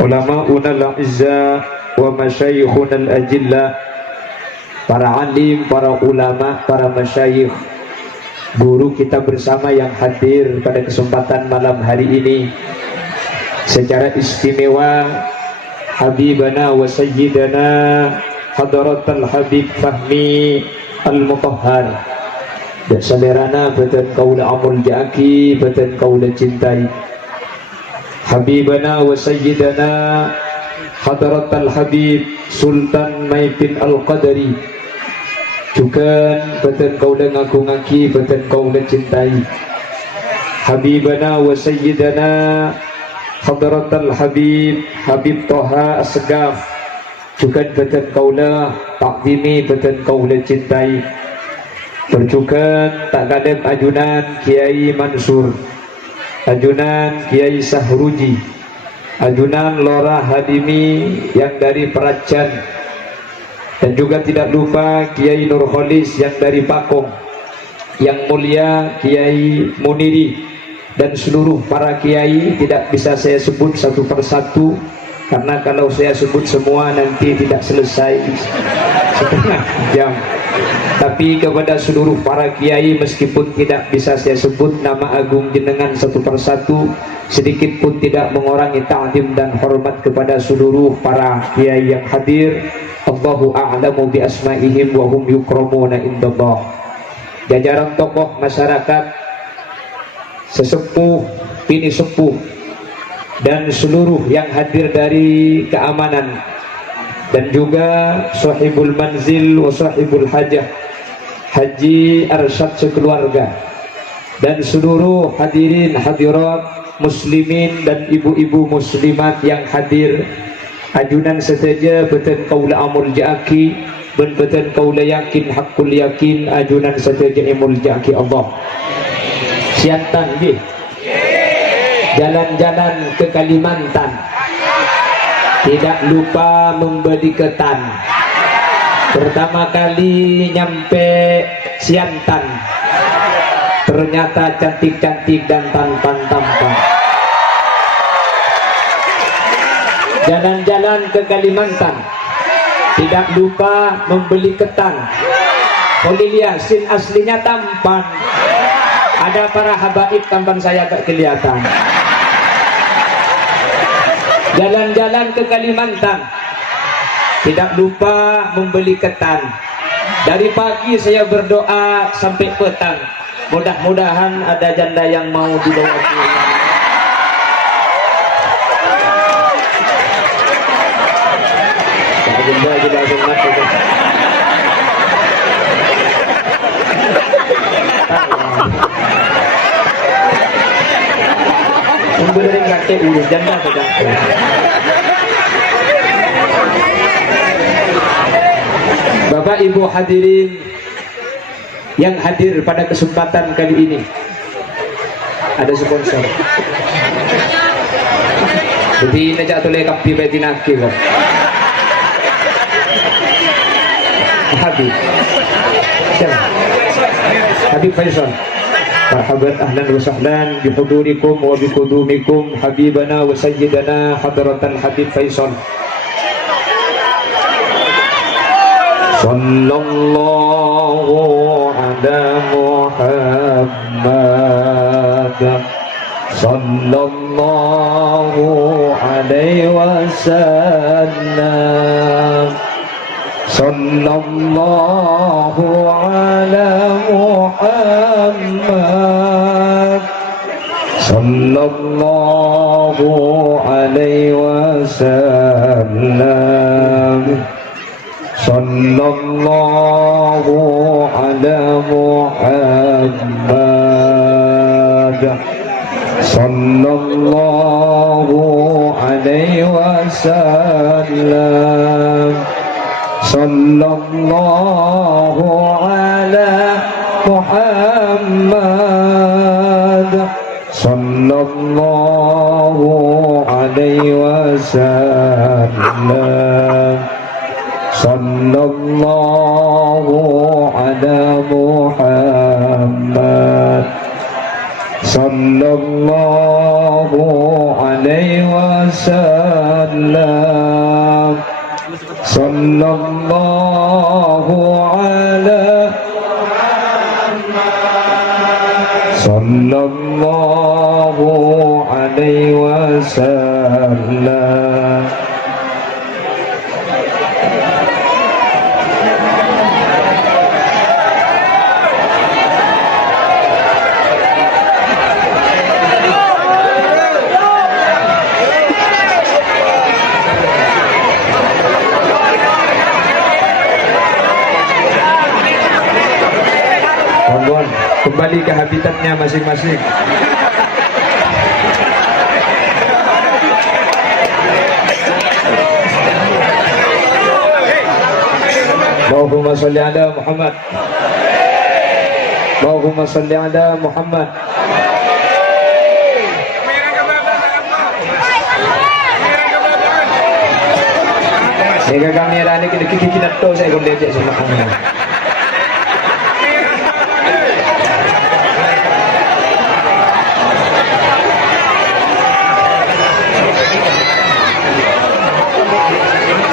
ulama'una al-izza wa masyayikhuna al-ajilla, para alim, para ulama, para masyayikh, guru kita bersama yang hadir pada kesempatan malam hari ini. Secara istimewa Habibana wa Sayyidana Hadratal Habib Fahmi Al-Mutahhar, dan salerana beten kaula amul jaki, beten kaula cintai. Habibana wa Sayyidana Hadratal Habib Sultan Maipin Al-Qadari, juga beten kaula ngaku-ngaki, beten kaula cintai. Habibana wa Sayyidana Hadratal Habib Habib Toha As-Segaf, juga beten kaula takzimi, beten kaula cintai. Berjukan tak kadem ajunan Kiai Mansur, ajunan Kiai Sahruji, ajunan Lora Hadimi yang dari Peracan, dan juga tidak lupa Kiai Nurholis yang dari Pakong, yang mulia Kiai Muniri, dan seluruh para kiai. Tidak bisa saya sebut satu persatu, karena kalau saya sebut semua nanti tidak selesai setengah jam. Tapi kepada seluruh para kiai, meskipun tidak bisa saya sebut nama agung jenengan satu persatu, sedikit pun tidak mengurangi ta'zim dan hormat kepada seluruh para kiai yang hadir. Allahu a'lamu bi asma'ihim wa hum yukramuna indallah. Jajaran tokoh masyarakat, sesepuh, bini sepuh, dan seluruh yang hadir dari keamanan, dan juga sahibul manzil wa sahibul hajah, Haji Arsyad sekeluarga, dan seluruh hadirin hadirat muslimin dan ibu-ibu muslimat yang hadir. Ajunan sesaja beten kaula amul jaki, ben beten kaula yakin hakul yakin, ajunan sesaja imul jaki Allah. Siantan nggih. Jalan-jalan ke Kalimantan, tidak lupa membeli ketan. Pertama kali nyampe Siantan, ternyata cantik-cantik dan tampan-tampan. Jalan-jalan ke Kalimantan, tidak lupa membeli ketan. Koliliasin aslinya tampan. Ada para habaib tampan saya gak kelihatan. Jalan-jalan ke Kalimantan, tidak lupa membeli ketan. Dari pagi saya berdoa sampai petang, mudah-mudahan ada janda yang mau dibawa pulang. Janda juga sunat. Sumberin kakek urus janda saja. Bapak Ibu hadirin yang hadir pada kesempatan kali ini, ada sponsor. Jadi najak toleh kapi betinaki kok. Habib. Siapa? Habib Faisal. Marhaban ahlan wa sahlan bihudurikum wa biqudumikum habibana wa sayyidana hadratan Habib Faisal. Sallallahu ala Muhammad, sallallahu alaihi wasallam, sallallahu ala Muhammad, sallallahu alaihi wasallam, sallallahu ala Muhammad, sallallahu alaihi wasallam, sallallahu ala Muhammad, sallallahu alaihi wasallam, sallallahu ala Muhammad, sallallahu alaihi wasallam, sallallahu ala sallallahu alaihi wasallam. Kembali ke habitatnya masing-masing. Allahumma sholli ala Muhammad. Allahumma sholli ala Muhammad. Sehingga kamera ini kita tahu saya boleh lihat sama kamera.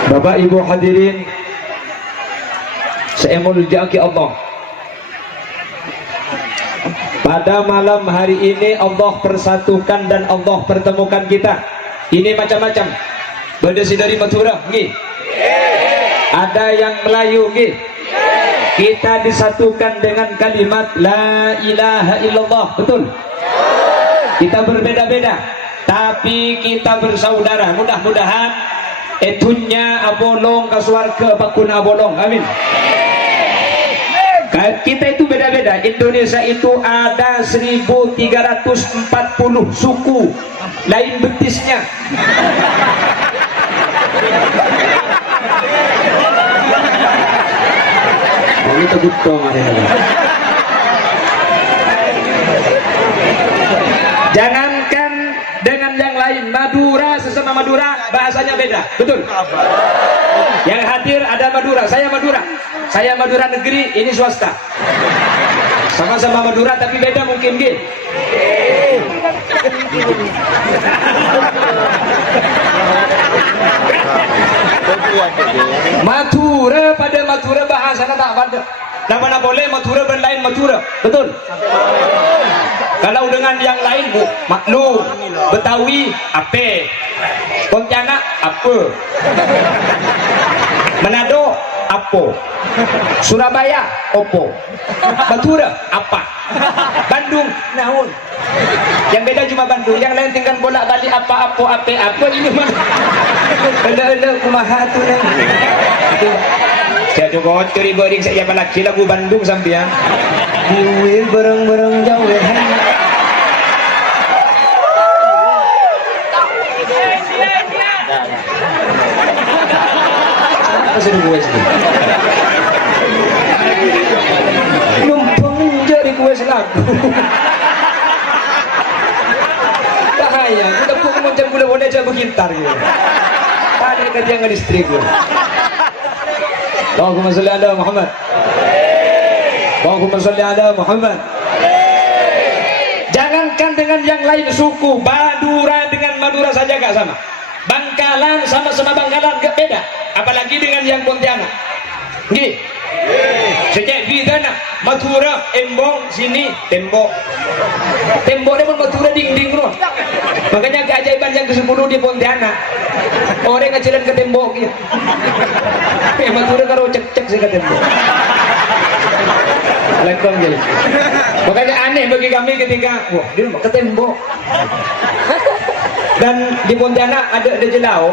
Bapak Ibu hadirin, saya muliakan Allah. Pada malam hari ini Allah persatukan dan Allah pertemukan kita. Ini macam-macam. Berdasi dari Madura, nggih. Ada yang Melayu, nggih. Kita disatukan dengan kalimat La ilaha illallah, betul? Kita berbeda-beda, tapi kita bersaudara. Mudah-mudahan etunya abolong ke swarga bakun abolong, amin. Kita itu beda-beda. Indonesia itu ada 1340 suku, lain betisnya. Itu gutong ada. Jangankan dengan yang lain, Madura sesama Madura bahasanya beda, betul? Yang hadir ada Madura, saya Madura negeri, ini swasta. Sama-sama Madura tapi beda mungkin, gitu. Madura pada Madura bahasanya tak pada. Mana boleh Madura berlain Madura, betul? Kalau dengan yang lain, maklum, Betawi, apa? Pontianak, apa? Manado, apa? Surabaya, opo? Madura, apa? Bandung, naon? Yang beda cuma Bandung, yang lain tinggal bolak-balik apa ini mah. Ele-ele kumaha tuh nih. Saya coba curi-curi saya lagi lagu Bandung sampean. Diwil bareng-bareng jauh. Apa sih gue sih? Numpang jadi gue selaku. Bahaya, kita pun macam boleh aja bergitar gitu. Tadi kerja nggak listrik gue. Allahumma sholli ala Muhammad. Allahumma sholli ala Muhammad. Jangankan dengan yang lain suku, Madura dengan Madura saja gak sama. Bangkalan sama-sama Bangkalan gak beda. Apalagi dengan yang Pontianak. Nggih. Sejak bidana Madura embong sini tembok. Temboknya pun Madura dinding loh. Makanya keajaiban yang ke-10 di Pontianak. Orang ngecilan ke tembok gitu. Madura karo cek-cek sih ke tembok. Lekong jadi. Makanya aneh bagi kami ketika wah dia ke tembok. Dan di Pontianak ada jelau,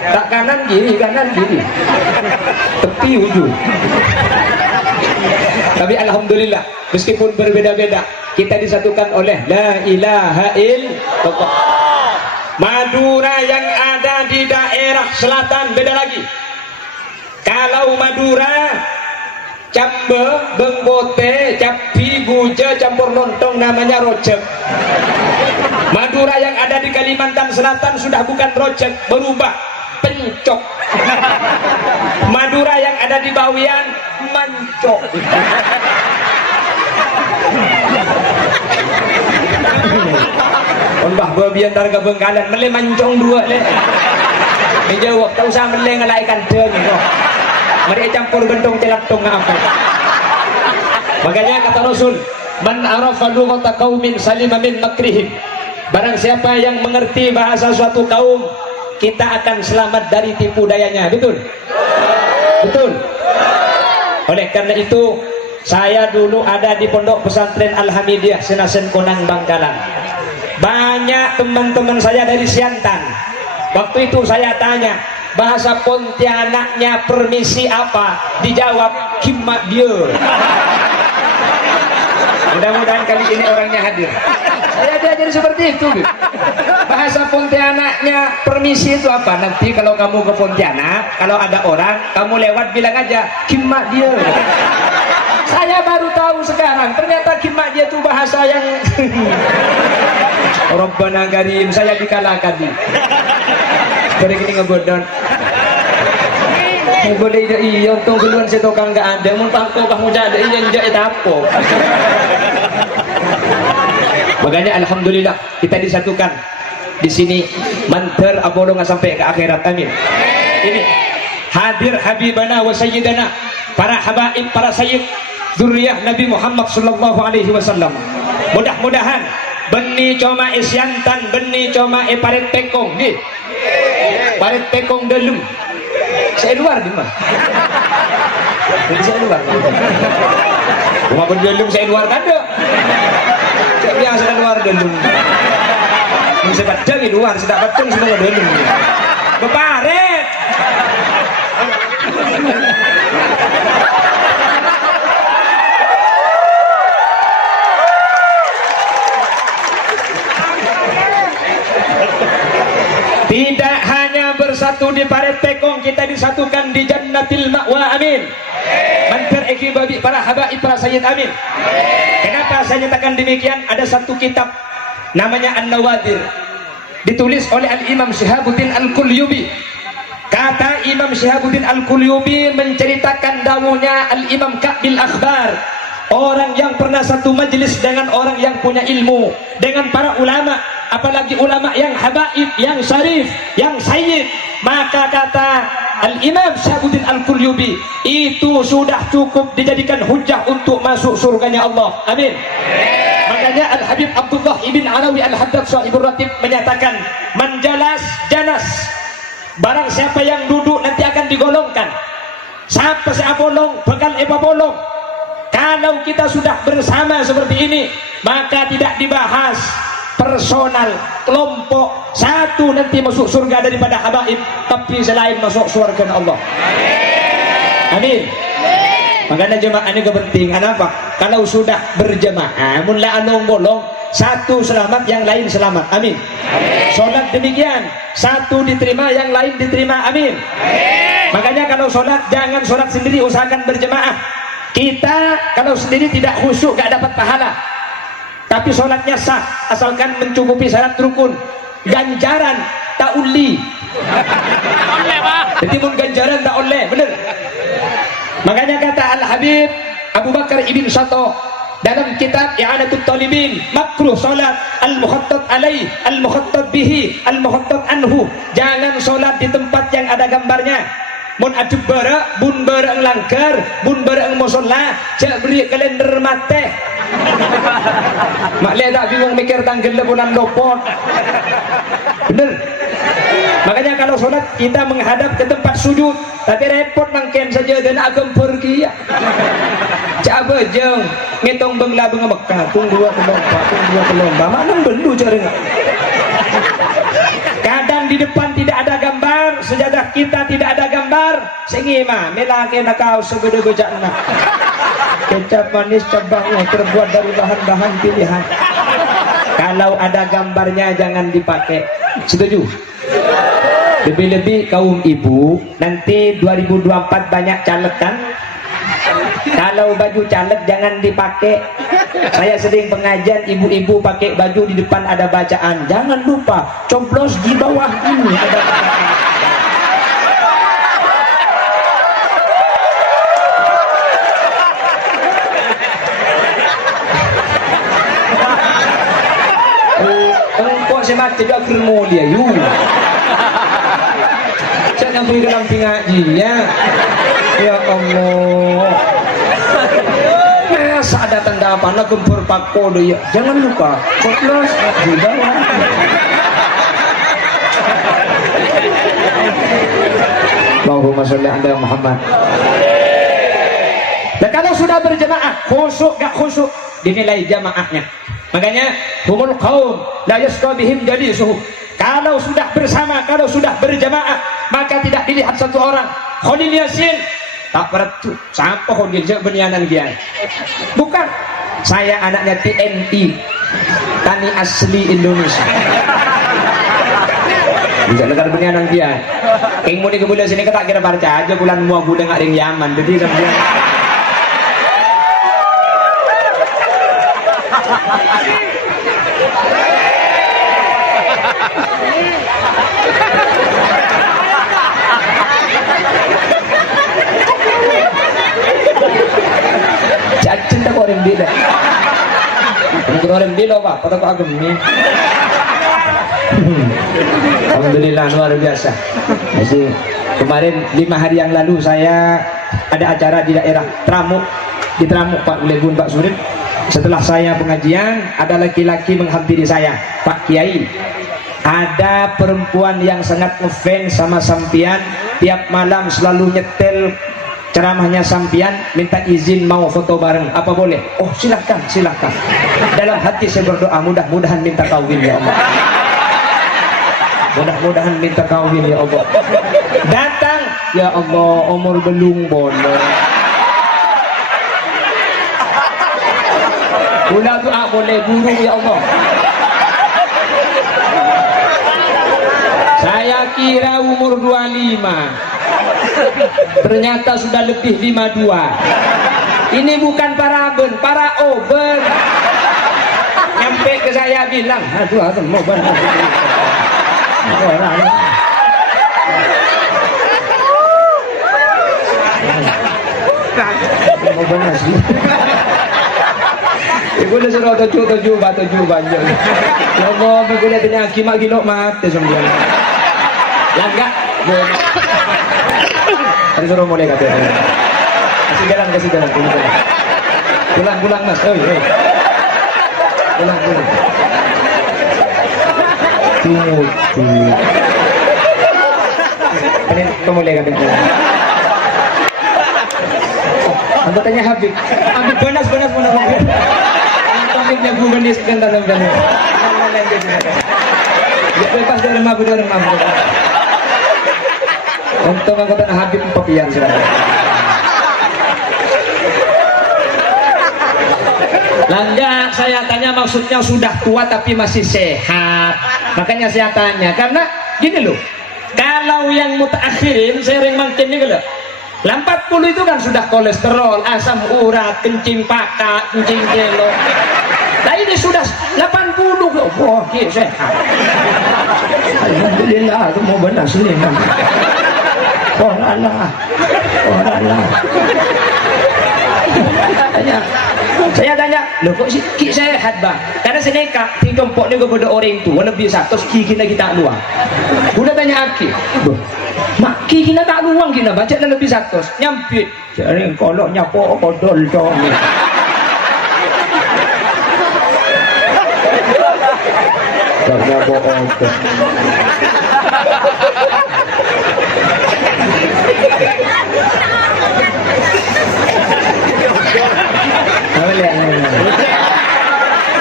tak kanan kiri, tepi ujung. Tapi alhamdulillah, meskipun berbeda-beda, kita disatukan oleh La ilaha illallah. Madura yang ada di daerah selatan beda lagi. Kalau Madura, Cambe, Bengbote, Capi, Buja, campur lontong namanya rojek. Madura yang ada di Kalimantan Selatan sudah bukan rojek, berubah pencok. Madura yang ada di Bawean mancok. Mbah babian targa Bengkalan mele mancong dua le. Dijawab tak usah mele ngelaikan deng itu. Mari campur gendong celatong apa. Makanya kata Rasul, man arafa lughata qaumin salima min makrihim. Barang siapa yang mengerti bahasa suatu kaum, kita akan selamat dari tipu dayanya. Betul? Betul. Oleh karena itu, saya dulu ada di pondok pesantren Al-Hamidiyah Senasen Konang Bangkalan. Banyak teman-teman saya dari Siantan. Waktu itu saya tanya, bahasa Pontianaknya permisi apa? Dijawab kimak dia. Mudah-mudahan kali ini orangnya hadir. Saya diajari seperti itu. Bahasa Pontianaknya permisi itu apa? Nanti kalau kamu ke Pontianak, kalau ada orang, kamu lewat bilang aja kimak dia. Saya baru tahu sekarang, ternyata kimak dia itu bahasa yang Rabbana Karim, saya dikalahkan nih. Boleh gini ngebodon. Boleh iya, untung duluan saya tukang gak ada. Mun pangko kamu jadi iya njak apa. Makanya alhamdulillah kita disatukan di sini manter apolo nggak sampai ke akhirat, amin. Ini hadir habibana wa sayyidana, para habaib, para sayyid zuriyah Nabi Muhammad sallallahu alaihi wasallam. Mudah-mudahan beni coma Siantan, beni coma parit tekong nih. Parit tekong dalam. Saya luar di mana? Jadi saya luar. Rumah pendulum saya luar kada. Saya biasa luar dalam. Bisa padang di luar, sedap padang semua dalam. Beparet. Tidak hanya bersatu di paret tekong, kita disatukan di jannatil ma'wa, amin. Mantar eki babi para habaib, para sayyid, amin. Kenapa saya nyatakan demikian? Ada satu kitab namanya An-Nawadir, ditulis oleh Al-Imam Syihabuddin Al-Qulyubi. Kata Imam Syihabuddin Al-Qulyubi menceritakan dawuhnya Al-Imam Ka'bil Akhbar, orang yang pernah satu majelis dengan orang yang punya ilmu, dengan para ulama, apalagi ulama yang habaib, yang syarif, yang sayyid. Maka kata Al-Imam Syihabuddin Al-Qulyubi, itu sudah cukup dijadikan hujah untuk masuk surganya Allah, amin. Makanya Al-Habib Abdullah ibn Alawi Al-Haddad Sahibur Ratib menyatakan, manjalas janas, barang siapa yang duduk nanti akan digolongkan. Siapa saya bolong, bakal eba bolong. Kalau kita sudah bersama seperti ini, maka tidak dibahas personal, kelompok, satu nanti masuk surga daripada habaib, tapi selain masuk surga Allah, amin. Makanya jemaah ini kepentingan apa? Kalau sudah berjemaah, mulai anong bolong, satu selamat, yang lain selamat, amin. Sholat demikian, satu diterima, yang lain diterima, amin. Makanya kalau sholat, jangan sholat sendiri, usahakan berjemaah. Kita kalau sendiri tidak khusyuk, gak dapat pahala. Tapi sholatnya sah, asalkan mencukupi syarat rukun. Ganjaran tak uli. Jadi pun ganjaran tak oleh, benar. Makanya kata Al-Habib Abu Bakar Ibn Shato dalam kitab I'anatul Talibin, makruh sholat al-mukhattab alaih, al-mukhattab bihi, al-mukhattab anhu. Jangan sholat di tempat yang ada gambarnya. Mun adub bara, bun bara langgar, bun bara musola, cak beri kalender mate. Mak lihat tak bingung mikir tanggal bulan lopot. Bener. Makanya kalau sholat kita menghadap ke tempat sujud, tapi repot mangken saja dan agam pergi ya. Cak bejeng ngitung bengla benga Mekah, tunggu lomba, mana bendu cari. Kadang di depan tidak ada gambar, sejadah kita tidak ada gambar, sengima melake nakau segede bejakna. Kecap manis cabangnya terbuat dari bahan-bahan pilihan. Kalau ada gambarnya jangan dipakai. Setuju? Lebih-lebih kaum ibu, nanti 2024 banyak caleg kan? Kalau baju caleg jangan dipakai. Saya sering pengajian, ibu-ibu pakai baju di depan ada bacaan. Jangan lupa coblos di bawah ini ada bacaan. mati dah mulia you. Jangan beri dalam ngaji ya Allah. Masa ada tanda apa nak gempur pakko ya. Jangan lupa coklat di bawah. Allahumma sholli ala Muhammad. Dan kalau sudah berjamaah khusyuk gak khusyuk dinilai jamaahnya. Makanya humul qaum la yasqa bihim jalisuhum. Kalau sudah bersama, kalau sudah berjamaah, maka tidak dilihat satu orang. Khalil Yasin tak perlu sampai Khalil benianan dia. Bukan, saya anaknya TNI, Tani Asli Indonesia. Bisa dengar benianan dia. King muni kebulan sini ketak kira parca aja bulan mua bulan ngak ring Yaman. Jadi kemudian cacing tak orang bila orang bila pak kata pak agam ni. Alhamdulillah luar biasa. Jadi kemarin 5 hari yang lalu saya ada acara di daerah Tramuk, di Tramuk Pak Ulebun Pak Surip. Setelah saya pengajian ada laki-laki menghampiri saya, Pak Kiai, ada perempuan yang sangat ngefans sama sampian, tiap malam selalu nyetel ceramahnya sampian, minta izin mau foto bareng, apa boleh? Oh silahkan, silahkan. Dalam hati saya berdoa mudah-mudahan minta kawin ya Allah, mudah-mudahan minta kawin ya Allah. Datang ya Allah, umur belum boleh. Ulah doa boleh, burung ya Allah. Saya kira umur 25, ternyata sudah lebih 52. Ini bukan paraben, para oben. Nyampe ke saya bilang, aduh aku mau benar. Mau benar sih. Ibu dah suruh tujuh banyak. Ya Allah, ibu dah tanya kimak gilok mati sembilan. Langgar. Tadi suruh mulai kata. Kasih jalan. Pulang mas. Oi. Pulang. Tunggu. Ini mulai kata. Anggotanya Habib benas. Habibnya bukan di sekitar dalam. Ya lepas dari rumah. Untuk anggota Habib papian sudah. Langga saya tanya maksudnya sudah tua tapi masih sehat. Makanya saya tanya karena gini loh. Kalau yang mutaakhirin sering makin nih kalau 40 itu kan sudah kolesterol, asam urat, kencing pakak, kencing kelo. Nah ini sudah 80 kok, wah sehat. Alhamdulillah, aku mau benar seliman. Oralah. Saya tanya, loh kok sih ki sehat bang? Karena saya nekak, di kelompok ni kepada orang itu, lebih satu, ki kita luang. Udah tanya aki, mak ki kita tak luang kita baca dan lebih satu, nyampit. Jadi kalau nyapo kodol dong. Karena bohong.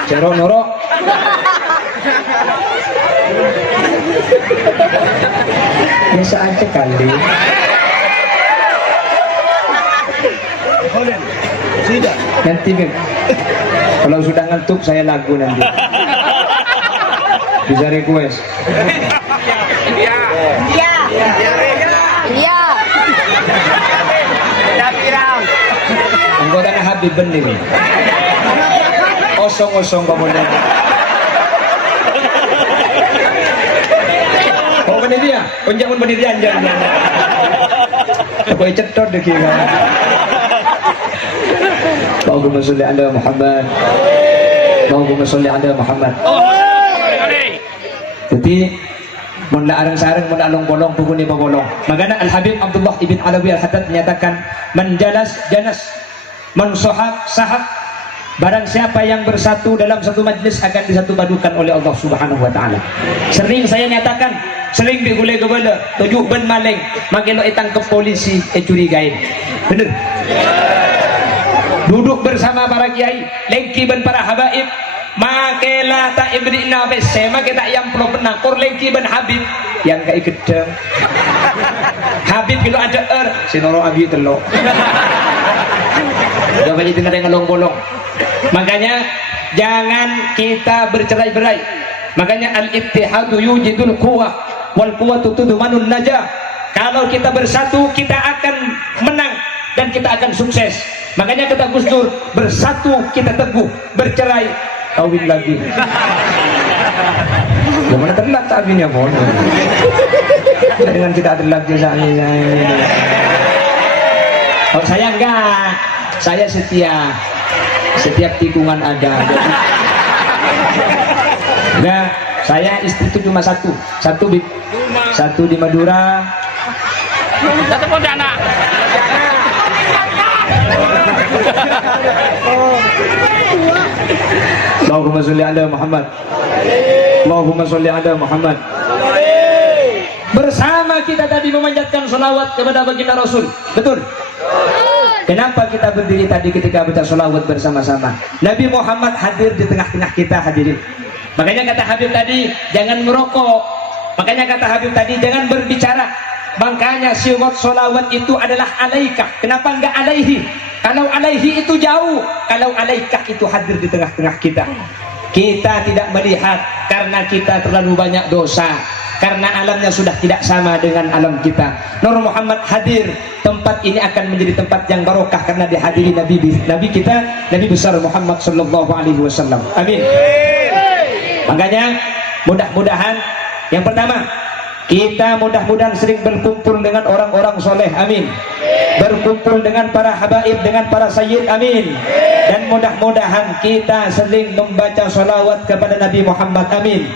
Cero noro. Biasa aja kali. Nanti kalau sudah ngantuk saya lagu nanti. Bisa request. Iya. Anggota Habib benih. Osong kemudian. Oh benih dia, penjamun benih dia anjang. Apa cetot deh kira. Allahumma sholli ala Muhammad. Allahumma sholli ala Muhammad. Jadi mun la arang sareng mun along bolong pukuni bolong. Magana Al Habib Abdullah ibn Alawi Al Haddad menyatakan menjalas janas mensohab sahab, barang siapa yang bersatu dalam satu majlis akan disatu padukan oleh Allah Subhanahu wa taala. Sering saya nyatakan, sering digulai gebala, tujuh ben maling, makelo itangkep polisi curigain. Bener. Duduk bersama para kiai, lengki ben para habaib, makela tak ibdina besema kita yang perlu benang kor lengki ben Habib yang kayak gedeng. Habib kilo ada sinoro abi telo. Udah banyak dengar dengan bolong. Makanya jangan kita bercerai-berai. Makanya al-ittihadu yujidul quwwah wal quwwatu tudmanun najah. Kalau kita bersatu kita akan menang dan kita akan sukses. Makanya kata Gus Dur, bersatu kita teguh, bercerai kawin lagi. Gimana terlak kawinnya pun? Dengan kita ada lagi saya. Oh saya enggak, saya setia. Setiap tikungan ada. Nah, saya istri itu cuma satu di Madura, satu Pontianak. Allahumma sholli ala Muhammad. Allahumma sholli ala Muhammad. Bersama kita tadi memanjatkan sholawat kepada baginda Rasul. Betul? Kenapa kita berdiri tadi ketika baca sholawat bersama-sama? Nabi Muhammad hadir di tengah-tengah kita hadirin. Makanya kata Habib tadi, jangan merokok. Makanya kata Habib tadi, jangan berbicara. Makanya siwat sholawat itu adalah alaikah. Kenapa enggak alaihi? Kalau alaihi itu jauh, kalau alaikah itu hadir di tengah-tengah kita. Kita tidak melihat karena kita terlalu banyak dosa. Karena alamnya sudah tidak sama dengan alam kita. Nur Muhammad hadir, tempat ini akan menjadi tempat yang barokah karena dihadiri Nabi kita, Nabi besar Muhammad sallallahu alaihi wasallam. Amin. Makanya mudah-mudahan yang pertama, kita mudah-mudahan sering berkumpul dengan orang-orang soleh. Amin. Berkumpul dengan para habaib, dengan para sayyid. Amin. Dan mudah-mudahan kita sering membaca sholawat kepada Nabi Muhammad. Amin.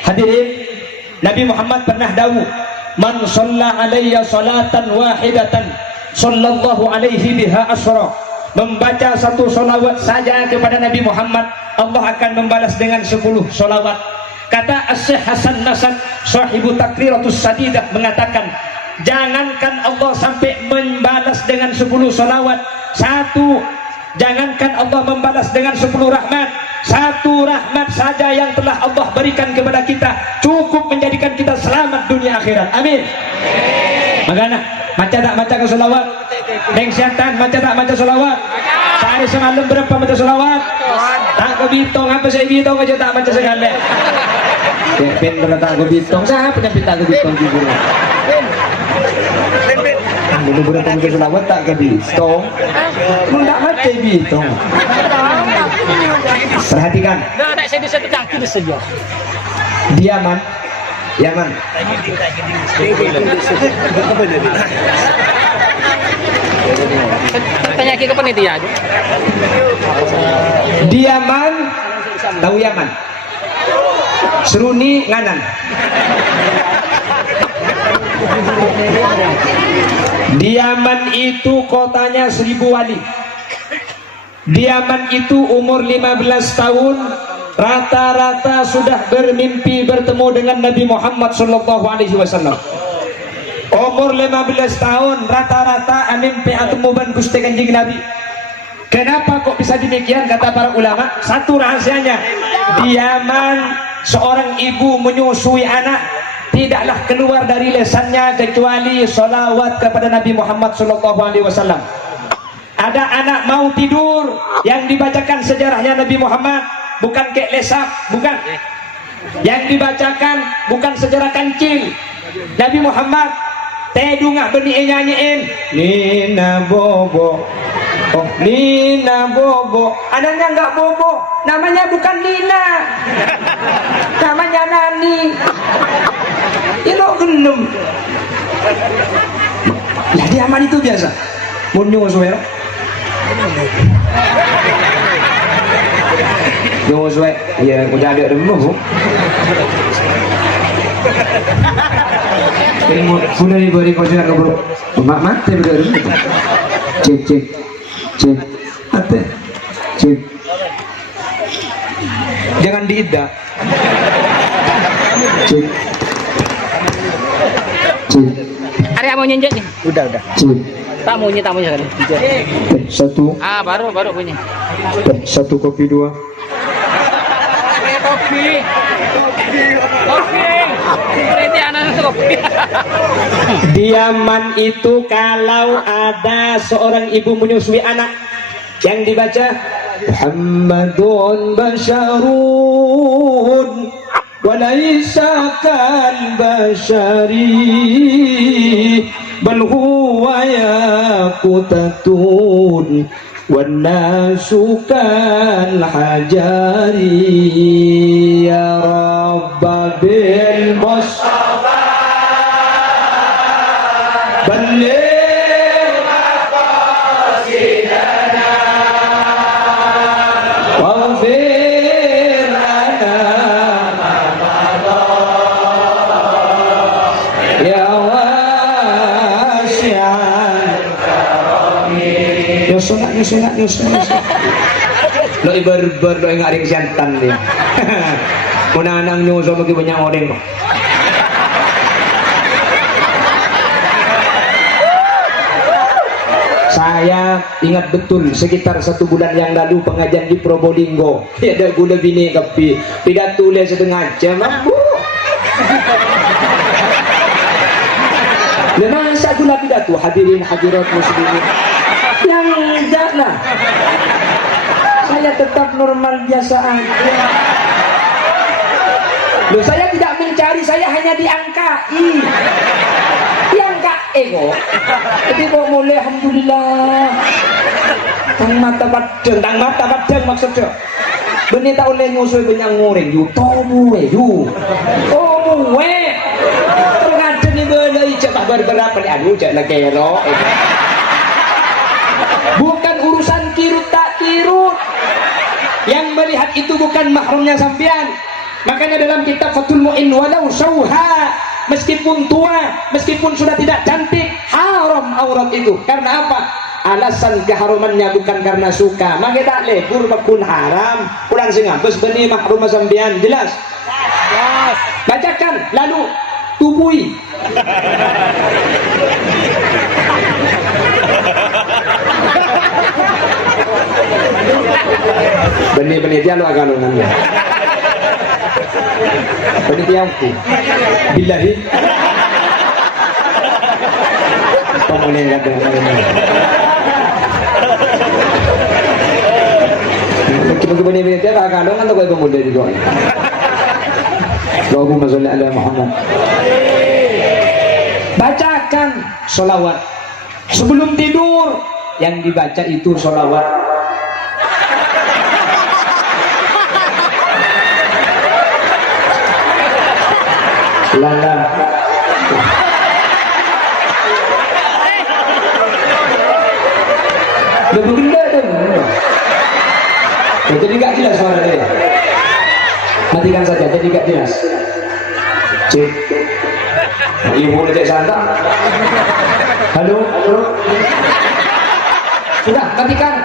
Hadirin, Nabi Muhammad pernah dawuh, man shalla alayya salatan wahidatan sallallahu alaihi biha asra. Membaca satu sholawat saja kepada Nabi Muhammad, Allah akan membalas dengan 10 sholawat. Kata As-Syekh Hasan Nasad, sahibu takriratus sadidah, mengatakan, jangankan Allah sampai membalas dengan 10 sholawat, jangankan Allah membalas dengan 10 rahmat, satu rahmat saja yang telah Allah berikan kepada kita cukup menjadikan kita selamat dunia akhirat. Amin. Makanya maca tak maca ke sholawat? Neng setan maca tak maca sholawat? Sehari semalam berapa baca sholawat? Tak kebitong apa saya bitong aja tak baca sekali. Ya pinter tak kebitong, siapa yang pintar kebitong juga? Dulu berapa baca sholawat tak kebitong? Enggak baca bitong. Perhatikan. Diaman, Yaman. Penyakit ke panitia. Diaman, tahu Yaman. Seruni nganan. Diaman itu kotanya 1000 wali. Diaman itu umur 15 tahun, rata-rata sudah bermimpi bertemu dengan Nabi Muhammad sallallahu alaihi wasallam. Umur 15 tahun rata-rata mimpi atau ban Gusti Kanjeng Nabi. Kenapa kok bisa demikian? Kata para ulama, satu rahasianya, Diaman seorang ibu menyusui anak tidaklah keluar dari lesannya kecuali sholawat kepada Nabi Muhammad sallallahu alaihi wasallam. Ada anak mau tidur yang dibacakan sejarahnya Nabi Muhammad, bukan kek lesak, bukan. Yang dibacakan bukan sejarah kancil. Nabi Muhammad tedungah benih nyanyiin Nina Bobo. Oh, Nina Bobo. Anaknya enggak Bobo, namanya bukan Nina. Namanya Nani. Ilo gelem. Lah Diaman itu biasa. Mun nyusul Yo suwe, ya udah ada dulu. Ilmu sudah diberi kocokan ke bro. Mate bener. Cek. Mate. Cek. Jangan diida. Cek. Ada yang mau nyenjek nih? Udah. Cek. Tamunya kan. Satu. Ah, baru punya. Satu kopi dua. Kopi. Berarti anak kopi. Diaman itu kalau ada seorang ibu menyusui anak yang dibaca Muhammadun basyarun walaysa kal basyari bal huwa yaqutatun wan nasu kal hajari ya rabba bil mustafa balligh maqasidana waghfir lana ma madha ya wasi'al karami nyusunat lo ibar-ibar lo yang aring siantan dia munanang nyusun lagi banyak orang saya ingat betul sekitar 1 bulan yang lalu pengajian di Probolinggo ada gula bini kapi tidak tulis setengah jam bu memang saya gula pidato hadirin hadirat muslimin yang jangan saya tetap normal biasa aja loh saya tidak mencari saya hanya diangkai diangkat ego jadi kok mulai alhamdulillah tang mata padang maksudnya benih tak oleh nyusul banyak ngoreng yu tomu pengajen ni belai cakap berberapa ni aduh cak lah kero bukan urusan kirut tak kirut yang melihat itu bukan mahramnya sampean. Makanya dalam kitab Fathul Mu'in walau syauha, meskipun tua, meskipun sudah tidak cantik, haram aurat itu. Karena apa? Alasan keharumannya bukan karena suka. Maka tak leh pun haram, kurang sengapes benih mahrum sampean. Jelas? Bacakan lalu tubui. Benih-benih dia lu agak nungannya. Penitianku billahi pemenang kadang mungkin benih-benih dia agak nungan atau kau pemuda juga Allahumma sholli ala Muhammad. Bacakan sholawat sebelum tidur, yang dibaca itu sholawat. Lala lebih benda tu jadi gak jelas suara dia, matikan saja jadi gak jelas. Cik ibu cek santang halo sudah matikan.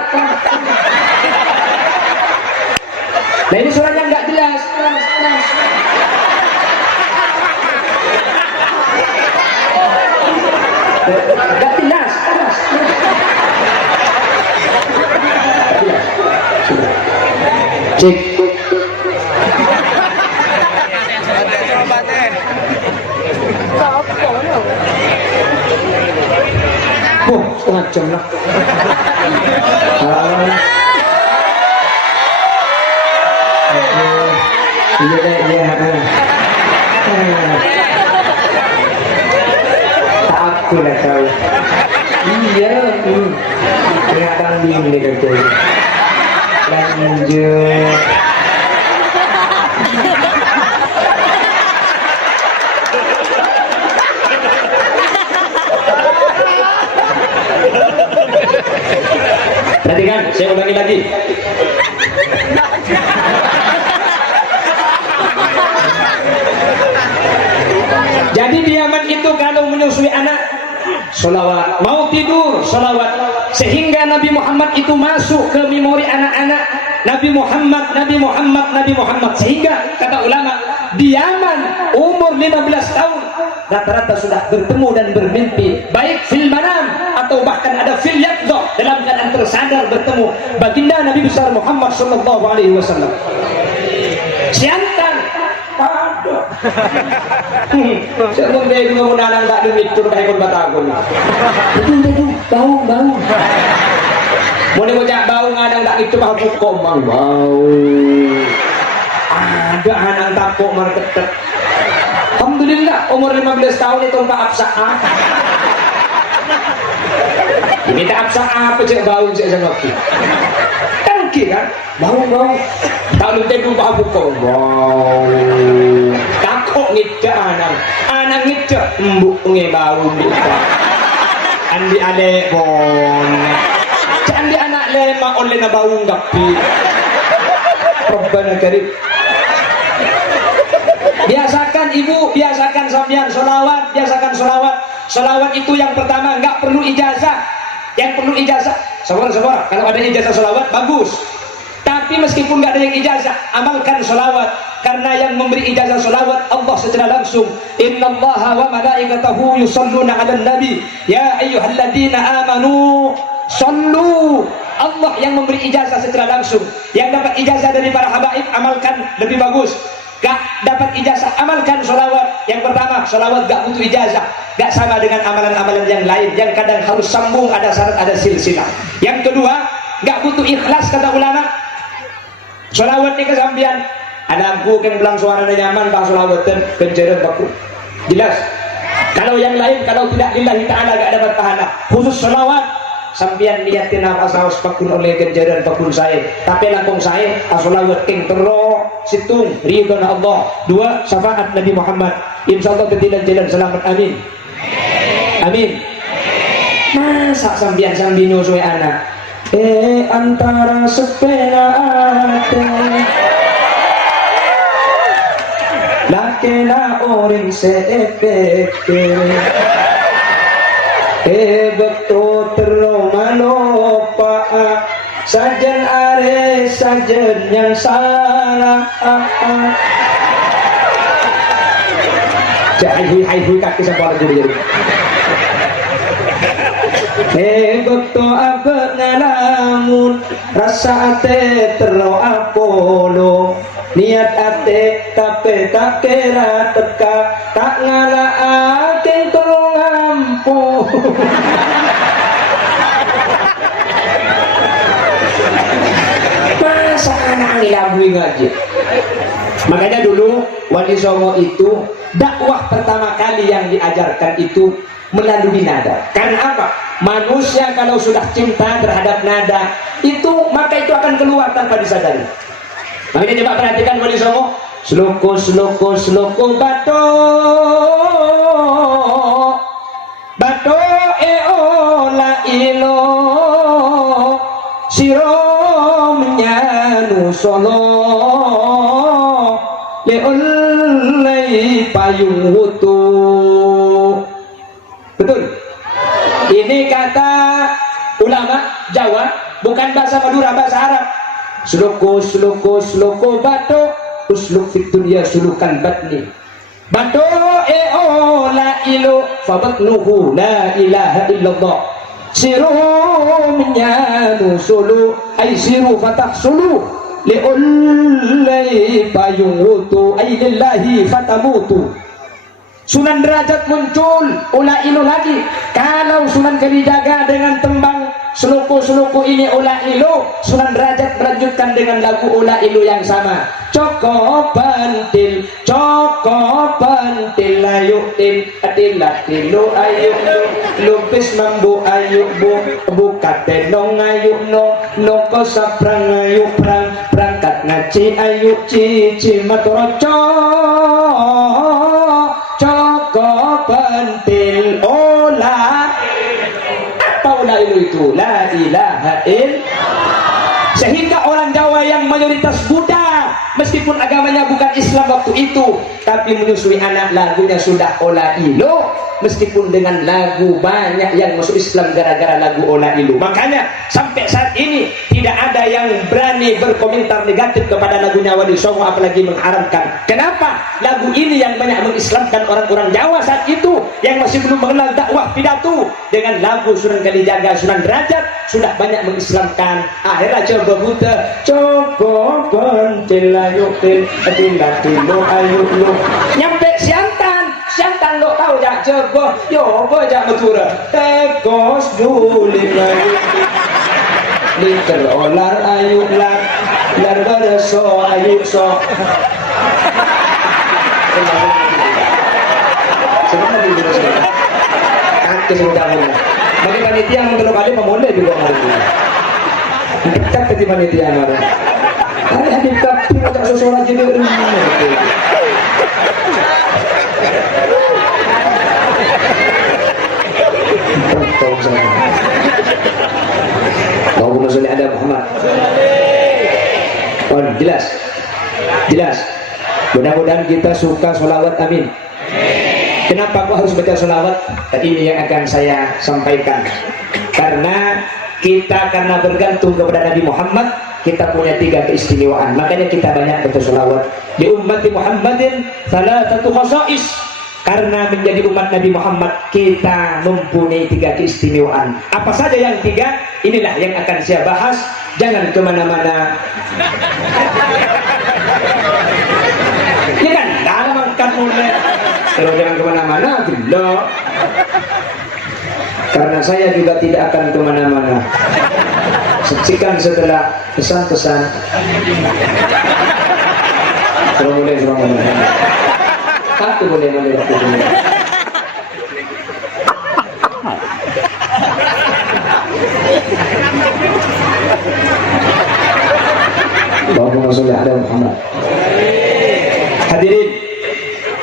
Nah ini suaranya gak jelas. Gak jelas. Cek. Oh, setengah jam lah. Aku lah tahu. Iya, kelihatan dingin nih kerjanya. Lanjut. Perhatikan, saya ulangi lagi. menyusui anak sholawat, mau tidur sholawat, sehingga Nabi Muhammad itu masuk ke memori anak-anak. Nabi Muhammad, Nabi Muhammad, Nabi Muhammad, sehingga kata ulama di Yaman umur 15 tahun rata-rata sudah bertemu dan bermimpi, baik fil manam atau bahkan ada fil yaqظah, dalam keadaan tersadar bertemu baginda Nabi besar Muhammad sallallahu alaihi wasallam. Siantan ada sebelum dia juga menanang tak demi tur kayak kon batagol itu bau mau bocah bau ngadang tak itu mah kok mang bau ada anak takut marketek. Alhamdulillah umur 15 tahun itu tak absa'ah ini tak absa'ah apa cek bau cek sama aku tangki kan bau kalau dia lupa aku kok bau takut ngejak anak ngejak embuk ngebau bisa andi adek bon candi anak lema oleh na bau ngapi Rabbana karim. Biasakan ibu, biasakan sampean sholawat, biasakan sholawat. Sholawat itu yang pertama nggak perlu ijazah. Yang perlu ijazah, sabar. Kalau ada ijazah sholawat bagus. Tapi meskipun nggak ada yang ijazah, amalkan sholawat. Karena yang memberi ijazah sholawat Allah secara langsung. Innallaha wa malaikatahu yusholluna 'alan nabi. Ya ayyuhalladzina amanu shollu. Allah yang memberi ijazah secara langsung. Yang dapat ijazah dari para habaib amalkan lebih bagus. Gak dapat ijazah amalkan sholawat. Yang pertama sholawat gak butuh ijazah, gak sama dengan amalan-amalan yang lain yang kadang harus sambung, ada syarat, ada silsilah. Yang kedua gak butuh ikhlas kata ulama. Sholawat ini kesampian ada aku yang bilang suaranya nyaman bang sholawatan kenceran baku jelas. Kalau yang lain kalau tidak lillahi ta'ala gak dapat pahala. Khusus sholawat sampian niatin apa saus pakun oleh kenjaran pakun saya tapi langkung saya asolawat king tero situng ridho Allah. Dua syafaat Nabi Muhammad insyaallah ketidak jalan selamat amin amin. Masa sampian sambino suwe anak antara sepena ate lakena orang seepeke betul teromalopa sajen are sajen yang salah cak hai kaki sampai jadi betul abad ngalamun rasa ate terlalu apolo niat ate tapi tak kira teka tak ngalah ate tolong ampun. Masa anak ngilabui ngaji. Makanya dulu Wali Songo itu dakwah pertama kali yang diajarkan itu melalui nada. Karena apa? Manusia kalau sudah cinta terhadap nada itu maka itu akan keluar tanpa disadari. Makanya coba perhatikan Wali Songo. Sloko bato ola ilo siromnya nusolo leolai payung wutu. Betul. Ini kata ulama Jawa, bukan bahasa Madura, bahasa Arab. Sloko bato usluk fit dunya sulukan batni bato ola ilo fabatnuhu la ilaha illallah sirumnya nusulu ay siru fatahsulu liullai payung wutu ay lillahi fatamutu. Sunan Derajat muncul ula ilo lagi. Kalau Sunan Kalijaga dengan tembang seluku ini ula ilo, Sunan Derajat melanjutkan dengan lagu ula ilo yang sama. Coko pentil ayu tin adilah tilo ayu lupis mambu ayu buka tenong ayu no kosaprang ayu berangkat ngaji ayu cici matoroco coko pentil ola. Apa ola itu? La ilaha illallah. Sehingga orang Jawa yang mayoritas Buddha meskipun agamanya bukan Islam waktu itu tapi menyusui anak lagunya sudah ola ilo meskipun dengan lagu banyak yang masuk Islam gara-gara lagu Ola Ilu. Makanya sampai saat ini tidak ada yang berani berkomentar negatif kepada lagunya Wali Songo, apalagi mengharamkan. Kenapa? Lagu ini yang banyak mengislamkan orang-orang Jawa saat itu yang masih belum mengenal dakwah pidato. Dengan lagu Sunan Kalijaga, Sunan Derajat sudah banyak mengislamkan. Akhirnya coba buta, coba pentil ayu til, tilo ayu lu, nyampe Siantan lo tahu jak coba, yo apa jak matura, tegos duli ayu, liter olar ayu lar berso ayu so. Sebenarnya di sini. Kesemudahan. Bagi panitia yang mengeluk kali pemuda juga mau. Dekat ke panitia mana? Ada dekat tidak sesuatu jadi Allahumma sholli ala Muhammad. Oh, jelas. Mudah-mudahan kita suka sholawat, amin. Kenapa kok harus baca sholawat? Ini yang akan saya sampaikan. Karena bergantung kepada Nabi Muhammad, kita punya 3 keistimewaan. Makanya kita banyak baca sholawat. Di umat Muhammadin salah satu khosais. Karena menjadi umat Nabi Muhammad, kita mempunyai 3 keistimewaan. Apa saja yang 3? Inilah yang akan saya bahas. Jangan kemana-mana. Ya kan? Dalam angkat mulai. Kalau jangan kemana-mana, tidak. Karena saya juga tidak akan kemana-mana. Saksikan setelah pesan-pesan. Kalau boleh. Aku boleh. Allahumma sholli ala Muhammad. Hadirin,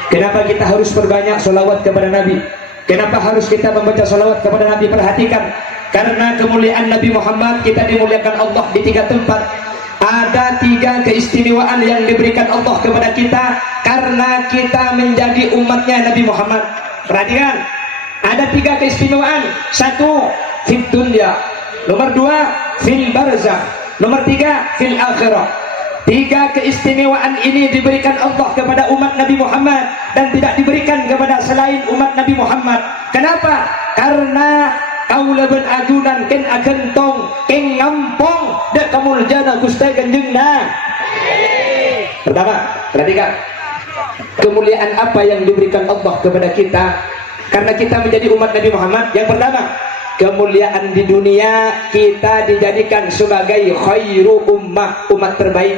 kenapa kita harus perbanyak sholawat kepada Nabi? Kenapa harus kita membaca sholawat kepada Nabi? Perhatikan, karena kemuliaan Nabi Muhammad, kita dimuliakan Allah di 3 tempat. Ada 3 keistimewaan yang diberikan Allah kepada kita karena kita menjadi umatnya Nabi Muhammad. Perhatikan, ada 3 keistimewaan. 1, fid dunya. Nomor 2, fil barzakh. Nomor 3, fil akhirah. 3 keistimewaan ini diberikan Allah kepada umat Nabi Muhammad dan tidak diberikan kepada selain umat Nabi Muhammad. Kenapa? Karena kaula ben ajunan ken agentong ken ngampong dek kamul jana Gusti Kanjengna. Pertama, perhatikan kemuliaan apa yang diberikan Allah kepada kita karena kita menjadi umat Nabi Muhammad. Yang pertama, kemuliaan di dunia, kita dijadikan sebagai khairu ummah, umat terbaik.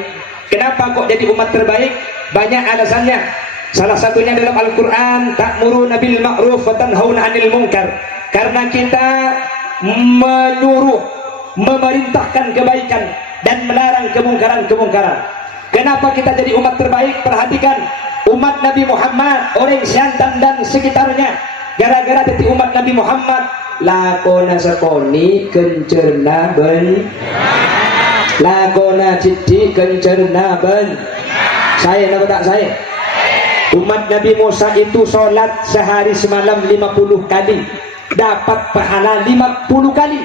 Kenapa kok jadi umat terbaik? Banyak alasannya. Salah satunya dalam Al-Quran, ta'muruna bil ma'ruf wa tanhauna 'anil munkar. Karena kita menyuruh, memerintahkan kebaikan dan melarang kemungkaran-kemungkaran. Kenapa kita jadi umat terbaik? Perhatikan, umat Nabi Muhammad, orang Siantan dan sekitarnya, gara-gara jadi umat Nabi Muhammad, lakona sekoni kencerna ben, lakona citi kencerna ben. Saya nama tak saya? Umat Nabi Musa itu sholat sehari semalam 50 kali, dapat pahala 50 kali.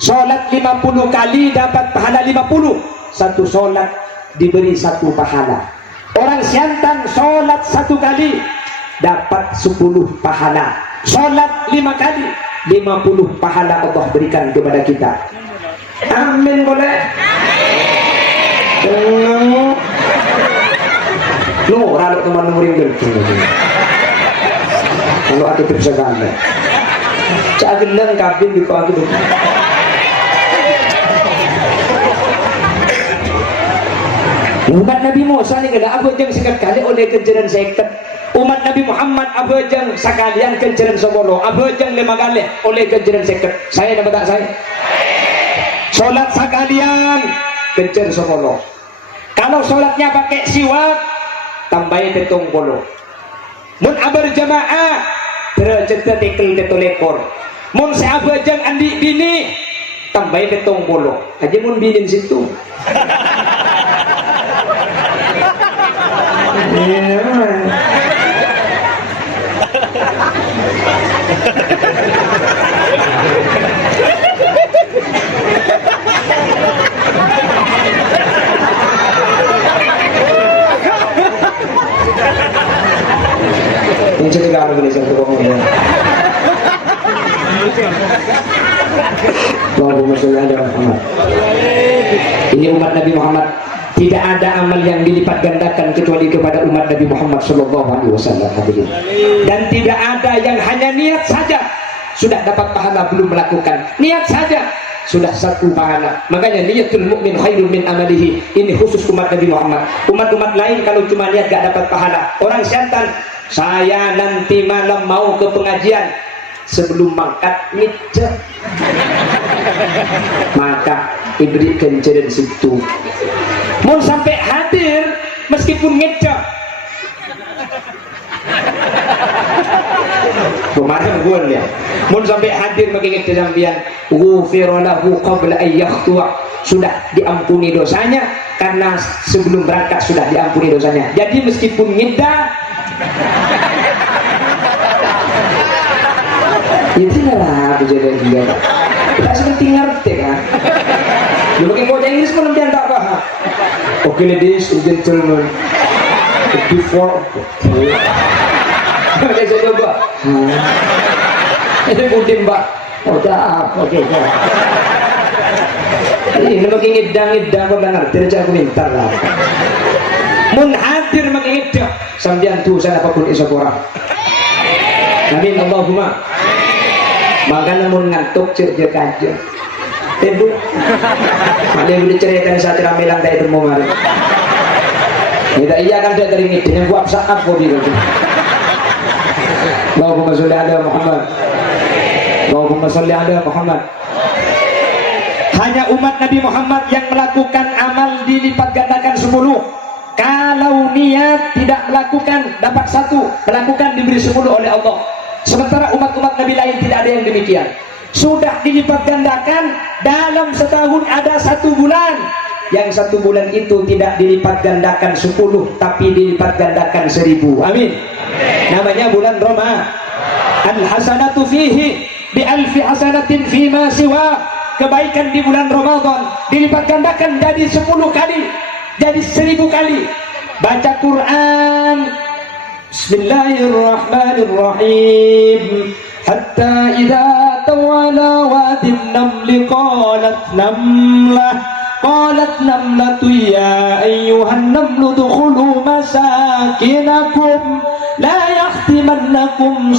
Sholat 50 kali dapat pahala 50. Satu sholat diberi 1 pahala. Orang Siantan sholat 1 kali dapat 10 pahala. Sholat 5 kali 50 pahala Allah berikan kepada kita. Amin boleh? Amin. No, ralok teman muring betul. Kalau aku bisa gambar, cak gendang kabin di kau aku. Umat Nabi Musa ni kena apa jeng sekat kali oleh kenceran seket. Umat Nabi Muhammad apa jeng sekalian kenceran sebolo, apa jeng 5 kali oleh kenceran seket. Saya nama tak saya? Solat sekalian kencer sebolo. Kalau solatnya pakai siwak, tambahin tetong polo. Mun abar jamaah derajat tekel tetolekor. Mun sahabat jeng andi bini tambahin tetong polo. Aja mun binin situ. Ini cerita kalau boleh satu ngomong. Allahumma sholli ala Muhammad. Ini umat Nabi Muhammad, tidak ada amal yang dilipat gandakan kecuali kepada umat Nabi Muhammad sallallahu alaihi wasallam. Dan tidak ada yang hanya niat saja sudah dapat pahala belum melakukan. Niat saja sudah satu pahala. Makanya niatul mukmin khairun min amalihi. Ini khusus umat Nabi Muhammad. Umat-umat lain kalau cuma niat gak dapat pahala. Orang setan, saya nanti malam mau ke pengajian, sebelum mangkat ngecek, maka diberikan jalan situ. Mau sampai hadir meskipun ngecek. Kemarin gue lihat, mau sampai hadir makin ngecek sampian, ghufiralahu qabla an yakhtua, sudah diampuni dosanya karena sebelum berangkat sudah diampuni dosanya. Jadi meskipun ngeda, itu lah kejadian dia. Kita seperti ngerti kan? Lu pakai bahasa Inggris pun dia tak paham. Okay, ladies and gentlemen, before saya coba. Ini budin mbak. Oh tak, oke. Ini makin ngedang kau dengar. Tidak aku minta lah. Mun hadir makin ngedang. Sambian tu saya apapun esok orang. Amin Allahumma. Makanya mun ngantuk cerita kajian. Tidur. Mana yang boleh ceritakan saat ramelang dari termomar. Kita iya kan saya teringin dengan buat saat kau bilang. Allahumma sholli ala Muhammad. Allahumma sholli ala Muhammad. Hanya umat Nabi Muhammad yang melakukan amal dilipat gandakan 10. Kalau niat tidak melakukan dapat 1, melakukan diberi 10 oleh Allah. Sementara umat-umat Nabi lain tidak ada yang demikian. Sudah dilipat gandakan dalam setahun ada 1 bulan. Yang 1 bulan itu tidak dilipat gandakan 10, tapi dilipat gandakan 1000. Amin. Namanya bulan Roma. Al-hasanatu fihi bi alfi hasanatin fima siwa. Kebaikan di bulan Ramadan dilipat gandakan jadi 10 kali, jadi 1000 kali. Baca Quran, Bismillahirrahmanirrahim. Hatta idza tawala wadin namli qalat namlatu ya ayyuhan namlu dukhulu masakinakum la yahtimannakum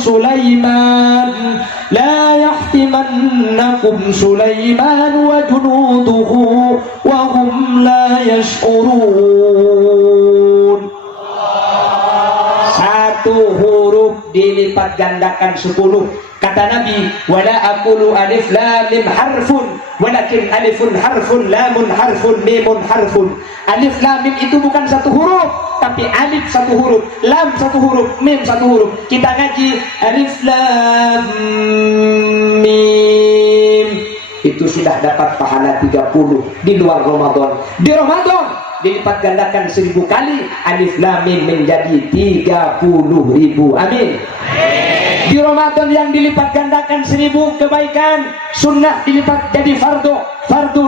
Sulaiman wa junuduhu wa hum la yash'urun. 1 huruf dilipat gandakan 10. Kata Nabi, wala aqulu alif lam mim harfun walakin alifun harfun lamun harfun mimun harfun. Alif lam mim itu bukan 1 huruf, tapi alif 1 huruf, lam 1 huruf, mim 1 huruf. Kita ngaji alif lam mim, itu sudah dapat pahala 30 di luar Ramadan. Di Ramadan dilipat gandakan 1000 kali, alif lam mim menjadi 30.000. Amin. Di Ramadan yang dilipat gandakan 1000 kebaikan, sunnah dilipat jadi fardu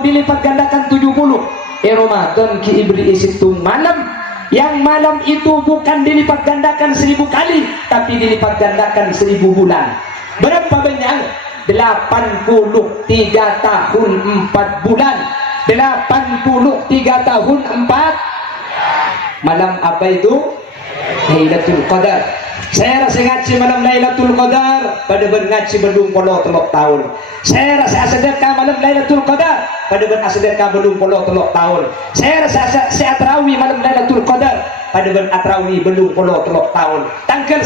dilipat gandakan 70. Ramadan ki ibri isitu malam, yang malam itu bukan dilipat gandakan 1000 kali, tapi dilipat gandakan 1000 bulan. Berapa banyak? 83 tahun 4 bulan. 83 tahun 4 malam. Apa itu? Lailatul Qadar. Saya rasa ngaji malam Lailatul Qadar pada ngaji belum polo telok tahun. Saya rasa sedekah malam Lailatul Qadar pada sedekah belum polo telok tahun. Saya rasa saya tarawih malam Lailatul Qadar pada tarawih belum polo telok tahun. Tanggal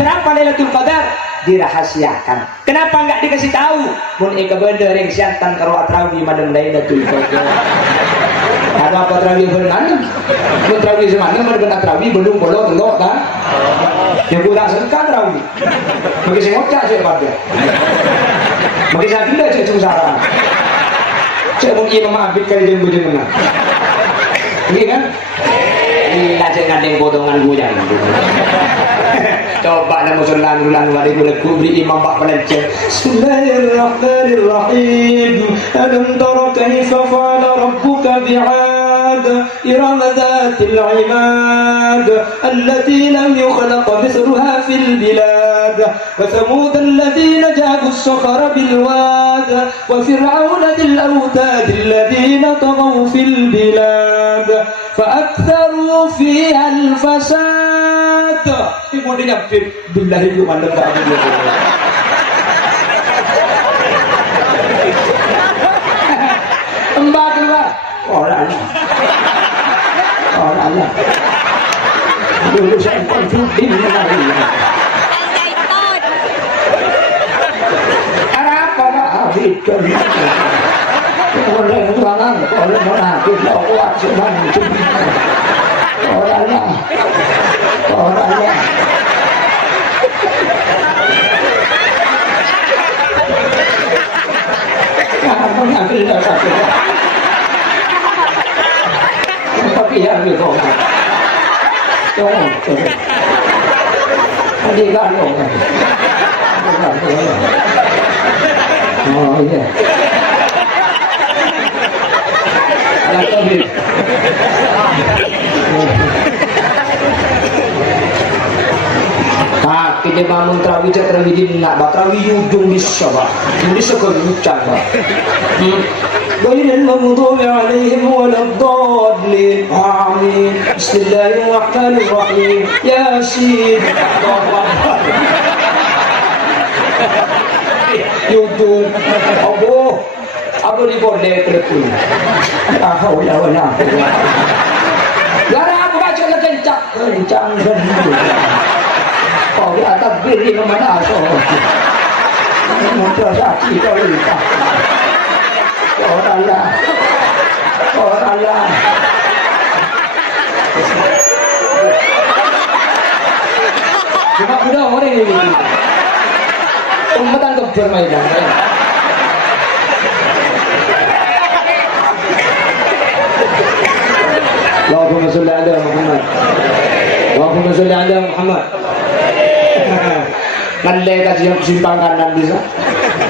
berapa Lailatul Qadar? Dirahasiakan. Kenapa enggak dikasih tahu? Mun eka bener yang siantan karo tarawih malam Lailatul Qadar. Ada apa terawih berenang? Mun terawih semalam pada terawih belum polo telok kan? Yang gue tak sedekah terawih. Bagi saya ngocak saya pada. Bagi saya tidak saya sengsara. Saya mungkin Imam Abid kali dia menang. Ini kan? Ini aja ngandeng potongan guyang. Coba lah musulan-ulan wali boleh kubri imam bak pelajar. Bismillahirrahmanirrahim. Alam tara kaifa fa'ala rabbuka bi'ad iram dhatil 'imad allati lam yukhlaq mithluha fil bilad wa thamud alladhina jabu as-sakhara bil wad wa fir'aun dhil awtad alladhina taghaw fil bilad فأكثروا فيها الفساد. Ibu dia billahi lu mandek tak ada. Mbak keluar. Orang. Dulu saya konflik lagi. Apa habis oleh ruangan, oleh menakut, kuat cuman orangnya. Kamu ngambil dasar kita. Tapi yang di kau, tolong. Tadi kan orang. Oh iya. Kita bangun terawih terawih di nak terawih ujung di sabah ini sekerucan bah. Bainal maghdubi alaihim waladdallin. Amin. Bismillahirrahmanirrahim. Yasin. Ujung. Apa di bordel telepon? Tahu lah mana? Gara aku baca kencang dan kau di atas biri mana so? Memperhati kau lupa. Orang lah. Cuma mudah orang ini. Umat anggap bermainan. Allahumma salli ala Muhammad. Allahumma salli ala Muhammad. Nalai kasih yang simpang kanan bisa.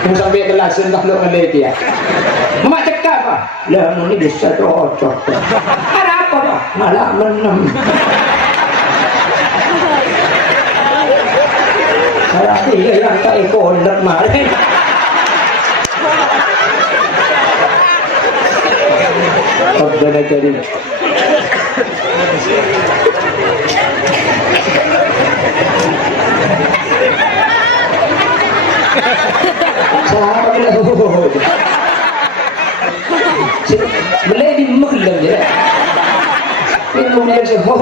Mau sampai kelas entah lo nalai dia. Mak cakap apa? Lah ini bisa cocok. Ada apa pak? Malah menang. Saya tiga yang tak ikut kemarin. Rabbana karim. Boleh di muklam je. Minum dia se ho.